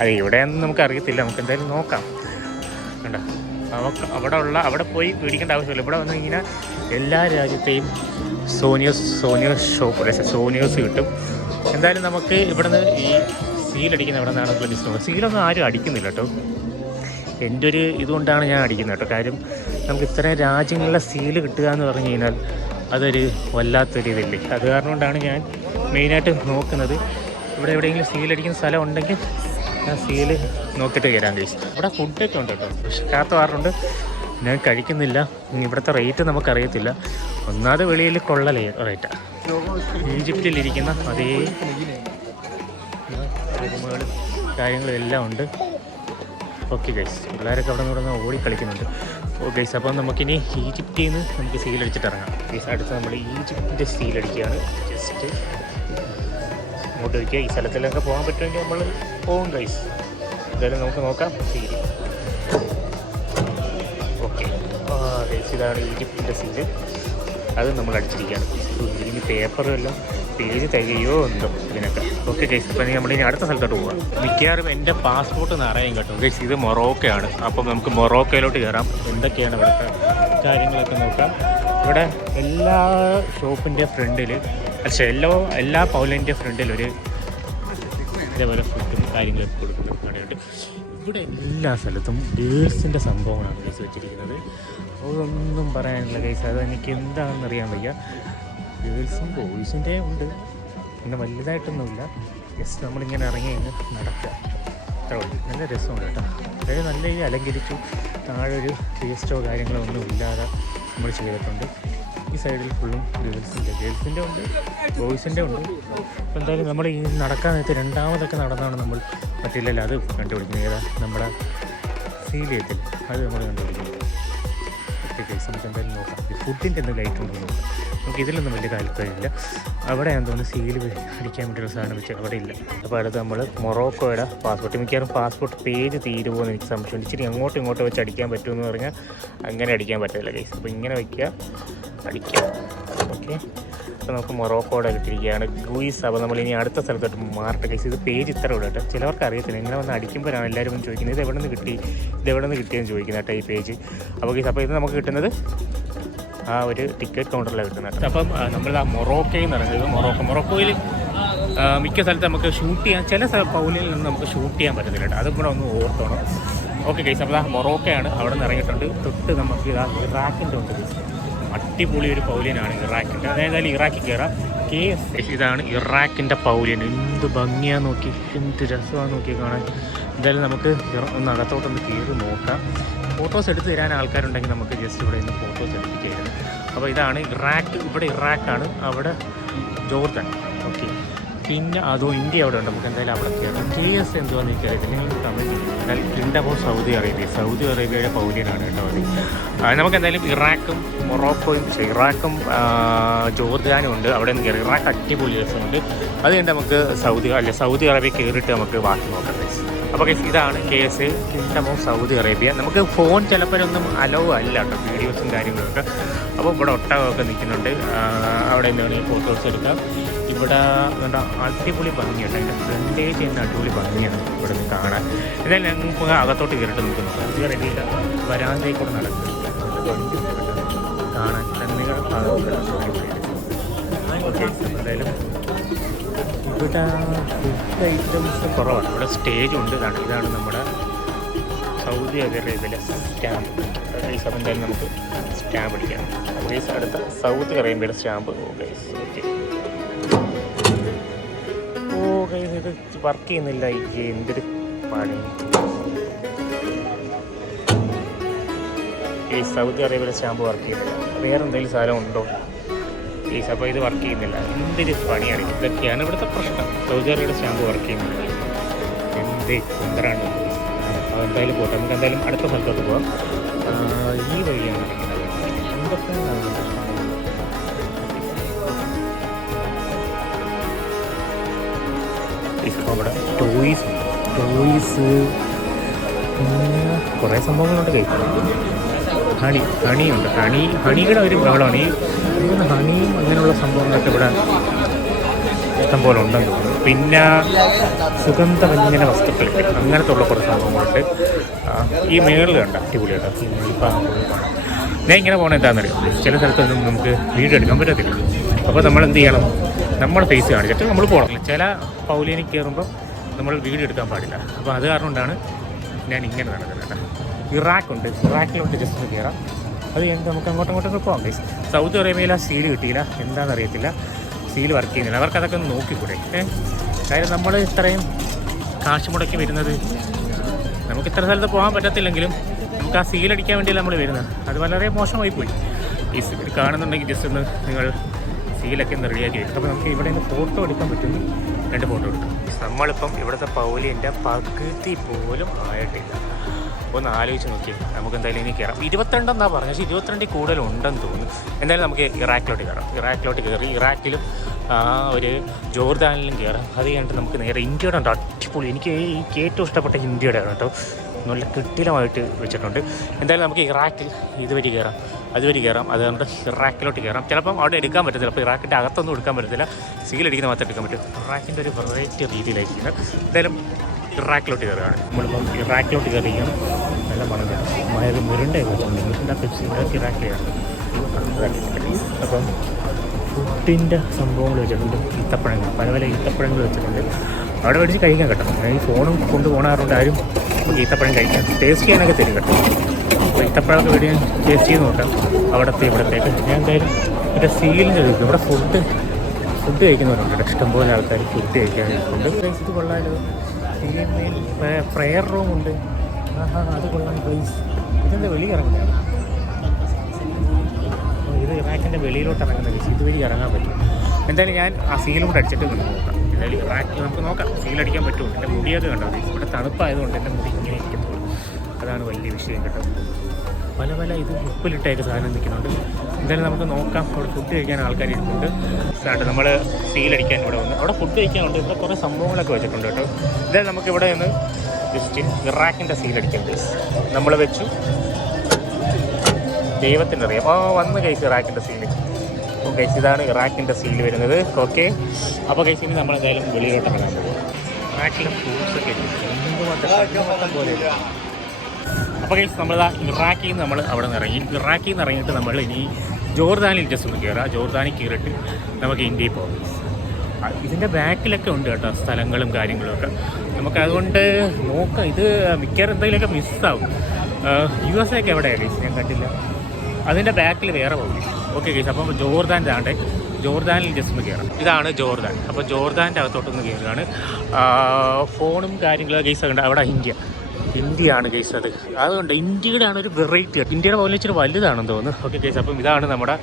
അത് എവിടെയാണെന്ന് നമുക്ക് അറിയത്തില്ല. നമുക്ക് എന്തായാലും നോക്കാം. കണ്ട അവിടെ പോയി മേടിക്കേണ്ട ആവശ്യമില്ല. ഇവിടെ വന്നു കഴിഞ്ഞാൽ എല്ലാ രാജ്യത്തെയും സോനിയോസ് കിട്ടും. എന്തായാലും നമുക്ക് ഇവിടെ നിന്ന് ഈ സീലടിക്കുന്ന എവിടെ നിന്നാണ് ലിസ്റ്റ്. സീലൊന്നും ആരും അടിക്കുന്നില്ല കേട്ടോ. എൻ്റെ ഒരു ഇതുകൊണ്ടാണ് ഞാൻ അടിക്കുന്നത് കേട്ടോ. കാര്യം നമുക്ക് ഇത്രയും രാജ്യങ്ങളിലെ സീല് കിട്ടുക എന്ന് പറഞ്ഞു കഴിഞ്ഞാൽ അതൊരു വല്ലാത്തൊരു ഇതില്ലേ. അത് കാരണം കൊണ്ടാണ് ഞാൻ മെയിനായിട്ട് നോക്കുന്നത്. ഇവിടെ എവിടെയെങ്കിലും സീലടിക്കുന്ന സ്ഥലം ഉണ്ടെങ്കിൽ ഞാൻ സീല് നോക്കിയിട്ട് കയറാൻ കഴിയും. ഇവിടെ ഫുഡൊക്കെ ഉണ്ട് കേട്ടോ. ഇഷ്ടമാകാത്ത വാറുണ്ട്. ഞാൻ കഴിക്കുന്നില്ല. ഇവിടുത്തെ റേറ്റ് നമുക്കറിയത്തില്ല. ഒന്നാമത് വെളിയിൽ കൊള്ള റേറ്റാണ്. ഈജിപ്തിലിരിക്കുന്ന അതേ കാര്യങ്ങളും എല്ലാം ഉണ്ട്. ഓക്കെ ഗൈസ്, പിള്ളേരൊക്കെ അവിടെ നിന്ന് ഓടിക്കളിക്കുന്നുണ്ട്. ഓ ഗൈസ്, അപ്പം നമുക്കിനി ഈജിപ്തിൽ നിന്ന് നമുക്ക് സീലടിച്ചിട്ട് ഇറങ്ങാം. ഗൈസ്, അടുത്ത് നമ്മൾ ഈജിപ്തിൻ്റെ സീലടിക്കുകയാണ്. ജസ്റ്റ് അങ്ങോട്ട് വയ്ക്കുക. ഈ സ്ഥലത്തിലൊക്കെ പോകാൻ പറ്റുമെങ്കിൽ നമ്മൾ പോകും ഗൈസ്. എന്തായാലും നമുക്ക് നോക്കാം സീല്. ഓക്കെ ഗൈസ്, ഇതാണ് ഈജിപ്തിൻ്റെ സീല്. അത് നമ്മൾ അടിച്ചിരിക്കുകയാണ്. ഇതിന് പേപ്പറും എല്ലാം പേജ് തികയോ ഉണ്ടോ ഇതിനൊക്കെ. ഓക്കെ ഗൈസ്, അപ്പം നമ്മളിനി അടുത്ത സ്ഥലത്തോട്ട് പോകാം. മിക്കവാറും എൻ്റെ പാസ്പോർട്ട് നിറയും കേട്ടോ ഗൈസ്. ഇത് മൊറോക്കയാണ്. അപ്പം നമുക്ക് മൊറോക്കയിലോട്ട് കയറാം. എന്തൊക്കെയാണ് ഇവിടുത്തെ കാര്യങ്ങളൊക്കെ നോക്കാം. ഇവിടെ എല്ലാ ഷോപ്പിൻ്റെ ഫ്രണ്ടിൽ, പക്ഷേ എല്ലാ പൗലൻ്റെ ഫ്രണ്ടിൽ ഒരു ഇതേപോലെ ഫുഡും കാര്യങ്ങളൊക്കെ കൊടുക്കുന്ന കടയുണ്ട്. ഇവിടെ എല്ലാ സ്ഥലത്തും ഗേൾസിൻ്റെ സംഭവങ്ങളാണ് ഗൈസ് വെച്ചിരിക്കുന്നത്. അതൊന്നും പറയാനില്ല ഗൈസ്. അത് എനിക്ക് എന്താണെന്ന് അറിയാൻ വയ്യ. ഗേൾസും ബോയ്സിൻ്റെ ഉണ്ട്, പിന്നെ വലുതായിട്ടൊന്നുമില്ല. ജസ്റ്റ് നമ്മളിങ്ങനെ ഇറങ്ങി കഴിഞ്ഞ് നടക്കുക, അത്ര ഉള്ളൂ. നല്ല രസമുണ്ട് കേട്ടോ. അതായത് നല്ല ഈ അലങ്കരിച്ചു. താഴെ ഒരു വേസ്റ്റോ കാര്യങ്ങളോ ഒന്നും ഇല്ലാതെ നമ്മൾ ചെയ്തിട്ടുണ്ട്. ഈ സൈഡിൽ ഫുള്ളും ഗേൾസിൻ്റെ ഉണ്ട്, ബോയ്സിൻ്റെ ഉണ്ട്. അപ്പോൾ എന്തായാലും നമ്മൾ ഈ നടക്കാൻ നേരത്തെ രണ്ടാമതൊക്കെ നടന്നാണ് നമ്മൾ മറ്റില്ലല്ലോ അത് കണ്ടുപിടിക്കുന്നത്. ഏതാ നമ്മുടെ സീലിയത്തിൽ അത് നമ്മൾ കണ്ടുപിടിക്കുന്നത്. ഓക്കെ ഗൈസ്, നമുക്ക് എന്തായാലും നോക്കാം. ഈ ഫുഡിൻ്റെ എന്തെങ്കിലും ലൈറ്റ് ഉണ്ടോ നോക്കാം. നമുക്ക് ഇതിലൊന്നും വലിയ താല്പര്യമില്ല. അവിടെ ഞാൻ തോന്നുന്നു സീല് അടിക്കാൻ വേണ്ടിയുള്ള സാധനം വെച്ച് അവിടെ ഇല്ല. അപ്പോൾ അടുത്ത് നമ്മൾ മൊറോക്കോയുടെ പാസ്പോർട്ട്, മിക്കവാറും പാസ്പോർട്ട് പേജ് തീരുമോ എന്ന് എനിക്ക് സംശയമുണ്ട്. ഇച്ചിരി അങ്ങോട്ടും ഇങ്ങോട്ടും വെച്ച് അടിക്കാൻ പറ്റുമെന്ന് പറഞ്ഞാൽ അങ്ങനെ അടിക്കാൻ പറ്റില്ല ഗൈസ്. അപ്പോൾ ഇങ്ങനെ വയ്ക്കുക, അടിക്കുക. ഓക്കെ, അപ്പോൾ നമുക്ക് മൊറോക്കോടെ കിട്ടിയിരിക്കുകയാണ് ഗൂയിസ്. അപ്പോൾ നമ്മളിനി അടുത്ത സ്ഥലത്തോട്ട് മാറട്ടെ ഗൈസ്. ഇത് പേജ് ഇത്ര ഉള്ളൂ കേട്ടോ. ചിലവർക്ക് അറിയത്തില്ല. ഇങ്ങനെ വന്ന് അടിക്കുമ്പോഴാണ് എല്ലാവരും വന്ന് ചോദിക്കുന്നത് ഇത് എവിടെ നിന്ന് കിട്ടിയെന്ന് ചോദിക്കുന്നത് കേട്ടോ ഈ പേജ്. അപ്പോൾ ഗൈസ്, അപ്പോൾ ഇത് നമുക്ക് കിട്ടുന്നത് ആ ഒരു ടിക്കറ്റ് കൗണ്ടറിലാണ് കിട്ടുന്നത്. അപ്പം നമ്മൾ ആ മൊറോക്കയിൽ നിന്ന് ഇറങ്ങുന്നത്. മൊറോക്കോയിൽ മിക്ക സ്ഥലത്ത് നമുക്ക് ഷൂട്ട് ചെയ്യാൻ, ചില പൗലിൽ നിന്ന് നമുക്ക് ഷൂട്ട് ചെയ്യാൻ പറ്റുന്നില്ല കേട്ടോ. അതും കൂടെ ഒന്ന് ഓർത്തോണം. ഓക്കെ ഗൈസ്, അപ്പോൾ ആ മൊറോക്കയാണ്. അവിടെ നിന്ന് ഇറങ്ങിയിട്ടുണ്ട്. തൊട്ട് നമുക്ക് ഇറാഖിൻ്റെ ഉണ്ട് ഗൈസ്. അടിപൊളി ഒരു പൗലിയനാണ് ഇറാഖിൻ്റെ. അതായത് ഇറാഖിൽ കയറാം. ഇതാണ് ഇറാഖിൻ്റെ പൗലിയൻ. എന്ത് ഭംഗിയാന്ന് നോക്കി, എന്ത് രസമാണെന്ന് നോക്കി കാണാൻ. എന്തായാലും നമുക്ക് ഒന്ന് അകത്തോട്ടൊന്ന് കയറി നോക്കാം. ഫോട്ടോസ് എടുത്ത് തരാൻ ആൾക്കാരുണ്ടെങ്കിൽ നമുക്ക് ജസ്റ്റ് ഇവിടെ നിന്ന് ഫോട്ടോസ് എടുപ്പിക്കായിരുന്നു. അപ്പോൾ ഇതാണ് ഇറാഖ്. ഇവിടെ ഇറാഖാണ്, അവിടെ ജോർദാൻ. ഓക്കെ, പിന്നെ അതോ ഇന്ത്യ അവിടെ ഉണ്ട്. നമുക്ക് എന്തായാലും അവിടെ കയറാം. KS എന്തുവാന്ന് എനിക്കറിയത്തില്ല. നിങ്ങൾ കമൻറ്റ് എന്നാൽ കിണ്ടബോ സൗദി അറേബ്യയുടെ പൗലിയനാണ് കേട്ടോ അത്. നമുക്ക് എന്തായാലും ഇറാഖും മൊറോക്കോയും, ഇറാഖും ജോർദാനും ഉണ്ട്. അവിടെ നിന്ന് കയറി. ഇറാഖ് അടിപൊളി രസമുണ്ട്. അത് കഴിഞ്ഞ് നമുക്ക് സൗദി അറേബ്യ കയറിയിട്ട് നമുക്ക് ബാക്കി നോക്കാം. അപ്പോൾ ഇതാണ് KS kingdom of Saudi Arabia. നമുക്ക് ഫോൺ ചിലപ്പോഴൊന്നും അലോ അല്ല കേട്ടോ, വീഡിയോസും കാര്യങ്ങളൊക്കെ. അപ്പോൾ ഇവിടെ ഒട്ടകമൊക്കെ നിൽക്കുന്നുണ്ട്. അവിടെ എന്താണ് ഫോട്ടോസ് എടുക്കാം. ഇവിടെ എന്താ അടിപൊളി ഭംഗിയുണ്ട്. അതിൻ്റെ ഫ്രണ്ടേജ് ചെയ്യുന്ന അടിപൊളി ഭംഗിയാണ് ഇവിടെ നിന്ന് കാണാൻ. എന്തായാലും ഞങ്ങൾക്ക് അകത്തോട്ട് കയറിയിട്ട് നോക്കുന്നു. സൗദി അറേബ്യയിലെ വരാന്തയിൽ കൂടെ നടക്കുന്നത് കാണാൻ കണ്ണുകൾ ഓക്കെ. എന്തായാലും ഇവിടെ ഫുഡ് ഐറ്റംസ് കുറവാണ്. ഇവിടെ സ്റ്റേജുണ്ട്. ഇതാണ് നമ്മുടെ സൗദി അറേബ്യയിലെ സ്റ്റാമ്പ്. അപ്പം എന്തായാലും നമുക്ക് സ്റ്റാമ്പ് അടിക്കാം. ഗൈസ്, അടുത്ത സൗദി അറേബ്യയുടെ സ്റ്റാമ്പ്. ഓക്കെ, ഗൈസ്, ഇത് വർക്ക് ചെയ്യുന്നില്ല. എന്തൊരു പണി. ഈ സൗദി അറേബ്യയിലെ സ്റ്റാമ്പ് വർക്ക് ചെയ്യുന്നില്ല. വേറെ എന്തെങ്കിലും സാധനം ഉണ്ടോ ഗൈസ്? അപ്പോൾ ഇത് വർക്ക് ചെയ്യുന്നില്ല. എന്തൊരു പണിയാണ്. ഇതൊക്കെയാണ് ഇവിടുത്തെ പ്രശ്നം. സൗദി അറേബ്യയുടെ സ്റ്റാമ്പ് വർക്ക് ചെയ്യുന്നില്ല. എന്ത് എന്താണ്. അതെന്തായാലും പോട്ടെ. നമുക്ക് എന്തായാലും അടുത്ത സ്ഥലത്തോട്ട് പോകാം. ഈ വഴിയാണ് എന്തൊക്കെ അവിടെ ടോയ്സ് കുറേ സംഭവങ്ങളുണ്ട് കഴിക്കുന്നത്. ഹണിയുണ്ട്. ഹണിയുടെ ഒരു ബഹളമാണ്. ഈ ഹണിയും അങ്ങനെയുള്ള സംഭവങ്ങളൊക്കെ ഇവിടെ ഇഷ്ടംപോലെ ഉണ്ടെന്ന് തോന്നുന്നു. പിന്നെ സുഗന്ധവ്യഞ്ജന വസ്തുക്കൾ അങ്ങനത്തെ ഉള്ള കുറേ സംഭവങ്ങളുണ്ട്. ഈ മേളിൽ കണ്ട അടിപൊളിയായിട്ട് ഈ മേൽപ്പാകം കാണാം. ഞാൻ ഇങ്ങനെ പോകണം എന്താണെന്നറിയാം. ചില സ്ഥലത്തൊന്നും നമുക്ക് വീഡിയോ എടുക്കാൻ പറ്റത്തില്ല. അപ്പോൾ നമ്മൾ എന്ത് ചെയ്യണം, നമ്മുടെ ഫേസ് കാണിച്ചിട്ട് നമ്മൾ പോകണം. ചില പൗലിയനിൽ കയറുമ്പോൾ നമ്മൾ വീഡിയോ എടുക്കാൻ പാടില്ല. അപ്പോൾ അത് കാരണം കൊണ്ടാണ് ഞാൻ ഇങ്ങനെ നടക്കുന്നത്. ഇറാഖുണ്ട്. ഇറാഖിലോട്ട് ജസ്റ്റ് കയറാം. അത് കഴിഞ്ഞ് നമുക്ക് അങ്ങോട്ടൊക്കെ പോകാം ഗൈസ്. സൗദി അറേബ്യയിൽ ആ സീൽ കിട്ടിയില്ല. എന്താണെന്നറിയത്തില്ല, സീൽ വർക്ക് ചെയ്യുന്നില്ല. അവർക്ക് അതൊക്കെ ഒന്ന് നോക്കിക്കൂടെ? കാര്യം നമ്മൾ ഇത്രയും കാശ് മുടക്കി വരുന്നത്, നമുക്ക് ഇത്ര സ്ഥലത്ത് പോകാൻ പറ്റത്തില്ലെങ്കിലും നമുക്ക് ആ സീലടിക്കാൻ വേണ്ടിയല്ല നമ്മൾ വരുന്നത്. അത് വളരെ മോശമായി പോയി. ഈ കാണുന്നുണ്ടെങ്കിൽ ജസ്റ്റ് ഒന്ന് നിങ്ങൾ സീലൊക്കെ ഒന്ന് റെഡിയാക്കി വെക്കും. അപ്പോൾ നമുക്ക് ഇവിടെ നിന്ന് ഫോട്ടോ എടുക്കാൻ പറ്റും, 2 ഫോട്ടോ എടുക്കാം. നമ്മളിപ്പം ഇവിടുത്തെ പൗലിൻ്റെ പകുതി പോലും ആയിട്ടില്ല. ഒന്ന് ആലോചിച്ച് നോക്കി. നമുക്ക് എന്തായാലും ഇനി കയറാം. 22 എന്നാണ് പറഞ്ഞത്, പക്ഷേ 22 കൂടുതലുണ്ടെന്ന് തോന്നുന്നു. എന്തായാലും നമുക്ക് ഇറാഖിലോട്ട് കയറാം. ഇറാഖിലോട്ട് കയറി ഇറാഖിലും ഒരു ജോർദാനിലും കയറാം. അത് കഴിഞ്ഞിട്ട് നമുക്ക് നേരെ ഇന്ത്യയുടെ ഉണ്ട് അടിപൊളി. എനിക്ക് ഏറ്റവും ഇഷ്ടപ്പെട്ട ഇന്ത്യയുടെ ആണ് കേട്ടോ. നല്ല കിട്ടിലമായിട്ട് വെച്ചിട്ടുണ്ട്. എന്തായാലും നമുക്ക് ഇറാഖിൽ ഇതുവഴി കയറാം, അതുവഴി കയറാം. അതുകൊണ്ട് ഇറാഖിലോട്ട് കയറാം. ചിലപ്പം അവിടെ എടുക്കാൻ പറ്റത്തില്ല. അപ്പോൾ ഇറാഖിൻ്റെ അകത്തൊന്നും എടുക്കാൻ പറ്റത്തില്ല, സീലടിക്കുന്ന മാത്രം എടുക്കാൻ പറ്റും. ഇറാഖിൻ്റെ ഒരു വെറൈറ്റി രീതിയിലായിരിക്കുന്നത്. എന്തായാലും ഇറാഖിലോട്ട് കയറുകയാണ്. നമ്മളിപ്പം ഇറാഖിലോട്ട് കയറിയാണ്. നല്ല മണം മഴ മുരുണ്ട ഇറാഖിലാണ്. അപ്പം ഫുഡിൻ്റെ സംഭവങ്ങൾ വെച്ചിട്ടുണ്ട്. ഈത്തപ്പഴങ്ങൾ, പല പല ഈത്തപ്പഴങ്ങൾ വെച്ചിട്ടുണ്ട്. അവിടെ മേടിച്ച് കഴിക്കാൻ കേട്ടോ. ഈ ഫോണും കൊണ്ട് പോകാറുണ്ട്. ആരും ഈത്തപ്പഴം കഴിക്കാൻ ടേസ്റ്റ് ചെയ്യാനൊക്കെ തരും കേട്ടോ. അപ്പോൾ ഈത്തപ്പഴമൊക്കെ വേണ്ടി ഞാൻ ടേസ്റ്റ് ചെയ്ത് നോക്കാം. അവിടത്തെ ഇവിടത്തേക്ക് ഞാൻ എന്തായാലും ഇവിടെ സീലിൻ്റെ കഴിക്കും. ഇവിടെ ഫുഡ് കഴിക്കുന്നവരുണ്ട്. ഇഷ്ടംപോലെ ആൾക്കാർ ഫുഡ് കഴിക്കാനുണ്ട്. ഇത് കൊള്ളാലോ. സീലിൽ പ്രെയർ റൂമുണ്ട്. അത് കൊള്ളാൻ പ്രൈസ്. ഇതെന്താ വെളി ഇറങ്ങുന്നതാണ്. ഇത് ഇറാഖിൻ്റെ വെളിയിലോട്ട് ഇറങ്ങുന്ന കേസ്. ഇതുവഴി ഇറങ്ങാൻ പറ്റും. എന്തായാലും ഞാൻ ആ സീലോട്ട് അടിച്ചിട്ട് നമുക്ക് നോക്കാം. എന്തായാലും ഇറാഖിൽ നമുക്ക് നോക്കാം സീലടിക്കാൻ പറ്റുമോ. എൻ്റെ മുടിയൊക്കെ കണ്ടോ. ഇവിടെ തണുപ്പായതുകൊണ്ട് എൻ്റെ മുടി ഇങ്ങനെ ഇരിക്കത്തുള്ളൂ. അതാണ് വലിയ വിഷയം കേട്ടോ. പല പല ഇത് ഉപ്പിലിട്ടേക്ക് സാധനം നിൽക്കുന്നുണ്ട്. എന്തായാലും നമുക്ക് നോക്കാം. അവിടെ ഫുഡ് കഴിക്കാൻ ആൾക്കാർ ഇരിക്കുന്നുണ്ട്. സ്റ്റാർട്ട് നമ്മൾ സീലടിക്കാൻ ഇവിടെ വന്നു. അവിടെ ഫുഡ് കഴിക്കാനുണ്ട്. ഇവിടെ കുറേ സംഭവങ്ങളൊക്കെ വെച്ചിട്ടുണ്ട് കേട്ടോ. എന്തായാലും നമുക്കിവിടെ നിന്ന് ജസ്റ്റ് ഇറാഖിൻ്റെ സീലടിക്കാം. നമ്മൾ വെച്ചു. ദൈവത്തിനറിയാം. വന്ന് കഴിച്ച് ഇറാഖിൻ്റെ സീല്. ഓക്കെ, ഇതാണ് ഇറാഖിൻ്റെ സീല് വരുന്നത്. ഓക്കെ, അപ്പോൾ കഴിച്ച് ഇനി നമ്മളെന്തായാലും വെളിയിലോട്ട് ഇറങ്ങാൻ പോകും. ഇറാഖിലെ ഫ്രൂട്ട്സൊക്കെ എന്തുമാത്രം പോലെ. അപ്പോൾ കഴിച്ച് നമ്മളിതാ ഇറാഖിൽ നിന്ന് നമ്മൾ അവിടെ നിന്ന് ഇറങ്ങി. ഇറാഖിൽ നിന്ന് ഇറങ്ങിയിട്ട് നമ്മൾ ഇനി ജോർദാനിൽ ജസ്റ്റ് ഒന്ന് കയറാം. ജോർദാനിൽ കയറിയിട്ട് നമുക്ക് ഇന്ത്യയിൽ പോകാം. ഇതിൻ്റെ ബാക്കിലൊക്കെ ഉണ്ട് കേട്ടോ സ്ഥലങ്ങളും കാര്യങ്ങളുമൊക്കെ. നമുക്കതുകൊണ്ട് നോക്കാം. ഇത് മിക്കവാറും എന്തെങ്കിലുമൊക്കെ മിസ്സാവും. USA ഒക്കെ എവിടെയാണ് കേസ് ഞാൻ കണ്ടില്ല. അതിൻ്റെ ബാക്കിൽ വേറെ പോകും. ഓക്കെ കേസ്, അപ്പം ജോർദാൻ താണ്ടെ ജോർദാനിൽ ജസ്റ്റ് ഒന്ന് കയറാം. ഇതാണ് ജോർദാൻ. അപ്പോൾ ജോർദാൻ്റെ അകത്തോട്ടൊന്ന് കയറുകയാണ്. ഫോണും കാര്യങ്ങളും കേസ് ഉണ്ട്. അവിടെ ഇന്ത്യയാണ് കേസ്. അതുകൊണ്ട് ഇന്ത്യയുടെ ആണ് ഒരു വെറൈറ്റി. ഇന്ത്യയുടെ പോലെ ഇച്ചിരി വലുതാണെന്ന് തോന്നുന്നു. ഓക്കെ കേസ്, അപ്പം ഇതാണ് നമ്മുടെ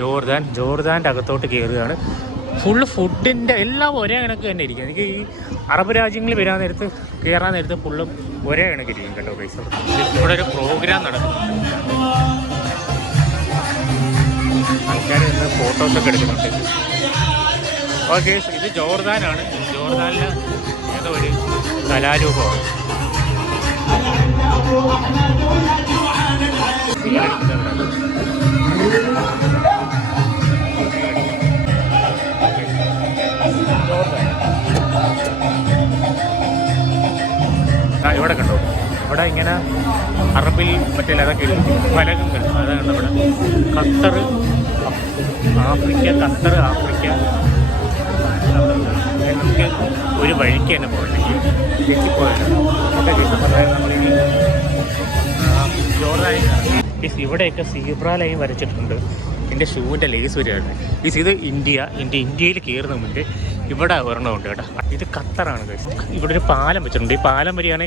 ജോർദാൻ്റെ അകത്തോട്ട് കയറുകയാണ്. ഫുള്ള് ഫുഡിൻ്റെ എല്ലാം ഒരേ കണക്ക് തന്നെ ഇരിക്കും. എനിക്ക് ഈ അറബ് രാജ്യങ്ങളിൽ വരാൻ നേരത്ത് കയറാൻ നേരത്ത് ഫുള്ളും ഒരേ കണക്കിരിക്കും കേട്ടോ പൈസ. ഇവിടെ ഒരു പ്രോഗ്രാം നടക്കുന്നുണ്ട്. ആൾക്കാർ ഇന്ന് ഫോട്ടോസൊക്കെ എടുക്കുന്നുണ്ട്. ഓക്കെ, ഇത് ജോർദാനാണ്. ജോർദാനിലെ ഏതോ ഒരു കലാരൂപമാണ്. ഇവിടെ കണ്ടോ, ഇവിടെ ഇങ്ങനെ അറബിൽ മറ്റേ അതൊക്കെ ഫലകങ്ങൾ. അതാണ് ഇവിടെ ഖത്തർ ആഫ്രിക്ക. നമുക്ക് ഒരു വഴിക്ക് തന്നെ പോകണമെങ്കിൽ തെറ്റിപ്പോയിട്ട് നമ്മളിനി ജോർദാനിൽ ഇവിടെയൊക്കെ സീബ്ര ലൈൻ വരച്ചിട്ടുണ്ട്. എൻ്റെ ഷൂവിൻ്റെ ലേസ് വരികയാണ്. ഇത് ഇന്ത്യയിൽ കയറുന്ന മുന്നേ ഇവിടെ ഒരെണ്ണമുണ്ട് കേട്ടോ. ഇത് ഖത്തറാണ്. ഇവിടെ ഒരു പാലം വെച്ചിട്ടുണ്ട്. ഈ പാലം വരെയാണ്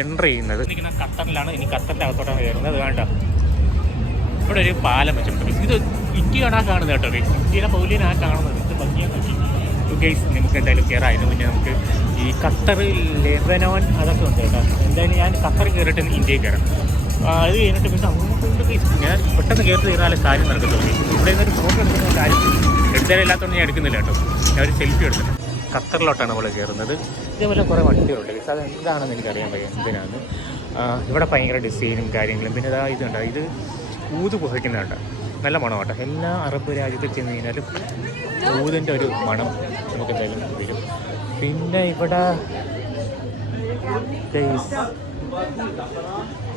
എൻ്റർ ചെയ്യുന്നത്. ഇങ്ങനെ ഖത്തറിലാണ്. ഇനി ഖത്തറിൻ്റെ അകത്തോട്ടാണ് കയറുന്നത്. വേണ്ട, ഇവിടെ ഒരു പാലം വെച്ചിട്ടുണ്ട്. ഇത് ഇന്ത്യയാണ് കാണുന്നത് കേട്ടോ. ഇന്ത്യയുടെ പൗലിയാണ് കാണുന്നത്. ഇത് ഭംഗിയാണ്. ഗൈസ്, നമുക്ക് എന്തായാലും കയറാം. അതിന് മുന്നേ നമുക്ക് ഈ ഖത്തർ, ലെബനോൻ അതൊക്കെ ഉണ്ട് കേട്ടോ. എന്തായാലും ഞാൻ ഖത്തർ കയറിയിട്ട് ഇന്ത്യയിൽ കയറാം. അത് കഴിഞ്ഞിട്ട് പിന്നെ അങ്ങോട്ട് ഞാൻ പെട്ടെന്ന് കയറി തീരാനുള്ള കാര്യം നടക്കത്തുള്ളൂ. ഇവിടെ നിന്നൊരു ഫോട്ടോ എടുക്കുന്ന കാര്യം എടുത്താലും ഇല്ലാത്തതുകൊണ്ട് ഞാൻ എടുക്കുന്നില്ല കേട്ടോ. ഞാൻ ഒരു സെൽഫി എടുത്തിട്ട് ഖത്തറിലോട്ടാണ് നമ്മൾ കയറുന്നത്. ഇതേപോലെ കുറേ വണ്ടികളുണ്ട്. അത് എന്താണെന്ന് എനിക്കറിയാൻ വയ്യ എന്തിനാണ്. ഇവിടെ ഭയങ്കര ഡിസൈനും കാര്യങ്ങളും. പിന്നെ ഇതുണ്ട്, ഇത് ഊത് പുകയ്ക്കുന്നുണ്ട്. നല്ല മണം കേട്ടോ. എല്ലാ അറബ് രാജ്യത്തിൽ ചെന്ന് കഴിഞ്ഞാലും ഊതിൻ്റെ ഒരു മണം നമുക്ക് എന്തായാലും വരും. പിന്നെ ഇവിടെ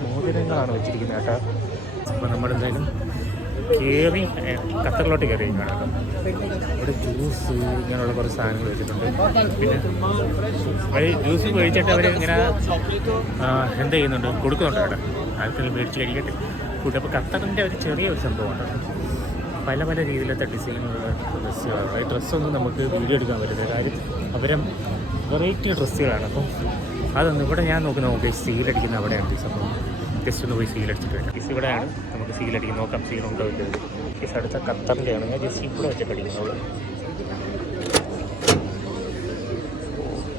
മോതിരങ്ങളാണ് വെച്ചിരിക്കുന്നത് കേട്ടോ. അപ്പോൾ നമ്മളെന്തായാലും കയറി ഖത്തറിലോട്ട് കയറിയിരിക്കുകയാണ് കേട്ടോ. ഇവിടെ ജ്യൂസ് ഇങ്ങനെയുള്ള കുറച്ച് സാധനങ്ങൾ വെച്ചിട്ടുണ്ട്. പിന്നെ അവർ ജ്യൂസ് കഴിച്ചിട്ട് അവർ ഇങ്ങനെ എന്ത് ചെയ്യുന്നുണ്ട്, കൊടുക്കുന്നുണ്ട് കേട്ടോ. ആൾക്കാർ മേടിച്ച് കഴിക്കട്ടെ ഫുഡ്. അപ്പോൾ ഖത്തറിൻ്റെ ഒരു ചെറിയൊരു സംഭവമാണ്. പല പല രീതിയിലത്തെ ഡിസൈനുള്ള ഡ്രസ്സുകളാണ്. ഈ ഡ്രസ്സൊന്നും നമുക്ക് വീഡിയോ എടുക്കാൻ പറ്റില്ല. കാര്യം അവരെ വെറൈറ്റി ഡ്രസ്സുകളാണ്. അപ്പം അതൊന്നും ഇവിടെ ഞാൻ നോക്കി സീലടിക്കുന്ന അവിടെയാണ് ഈ സംഭവം. ജസ്റ്റ് ഒന്ന് പോയി സീലടിച്ചിട്ട് വരാം. ഇവിടെയാണ് നമുക്ക് സീലടിക്കുന്നത്. നോക്കാം സീലുണ്ടോ ഇല്ലത്. ഈ അടുത്ത ഖത്തറിൻ്റെയാണ്. ഞാൻ ജസ്റ്റ് ഇവിടെ വെച്ചൊക്കെ അടിക്കുന്നത്.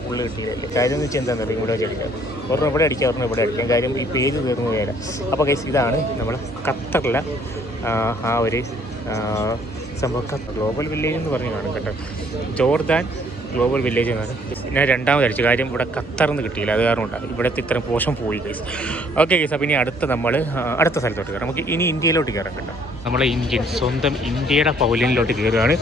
ഉള്ളിൽ കിട്ടിയില്ലേ. കാര്യം എന്ന് വെച്ചാൽ എന്താണെന്ന് അറിയാം, ഇവിടെ വെച്ചടിക്കാം. ഒരെണ്ണം ഇവിടെ അടിക്കാം, ഒരെണ്ണം ഇവിടെ അടിക്കാം. കാര്യം ഈ പേജ് തീർന്നു പോയാൽ. അപ്പോൾ ഗൈസ് ഇതാണ് നമ്മൾ ഖത്തറിലെ ആ ഒരു സംഭവം. ഗ്ലോബൽ വില്ലേജ് എന്ന് പറഞ്ഞ് കാണും കേട്ടോ. ജോർദാൻ ഗ്ലോബൽ വില്ലേജ് എന്നാണ്. ഞാൻ രണ്ടാമത് അടിച്ചു. കാര്യം ഇവിടെ ഖത്തറിന്ന് കിട്ടിയില്ല, അത് കാരണം ഉണ്ടാകും ഇവിടുത്തെ ഇത്രയും പോഷം പോയി ഗൈസ്. ഓക്കെ ഗൈസ്, അപ്പോൾ ഇനി നമ്മൾ അടുത്ത സ്ഥലത്തോട്ട് കയറാം. നമുക്ക് ഇനി ഇന്ത്യയിലോട്ട് കയറാം കേട്ടോ. നമ്മളെ സ്വന്തം ഇന്ത്യയുടെ പൗലിയനിലോട്ട് കയറുകയാണ്.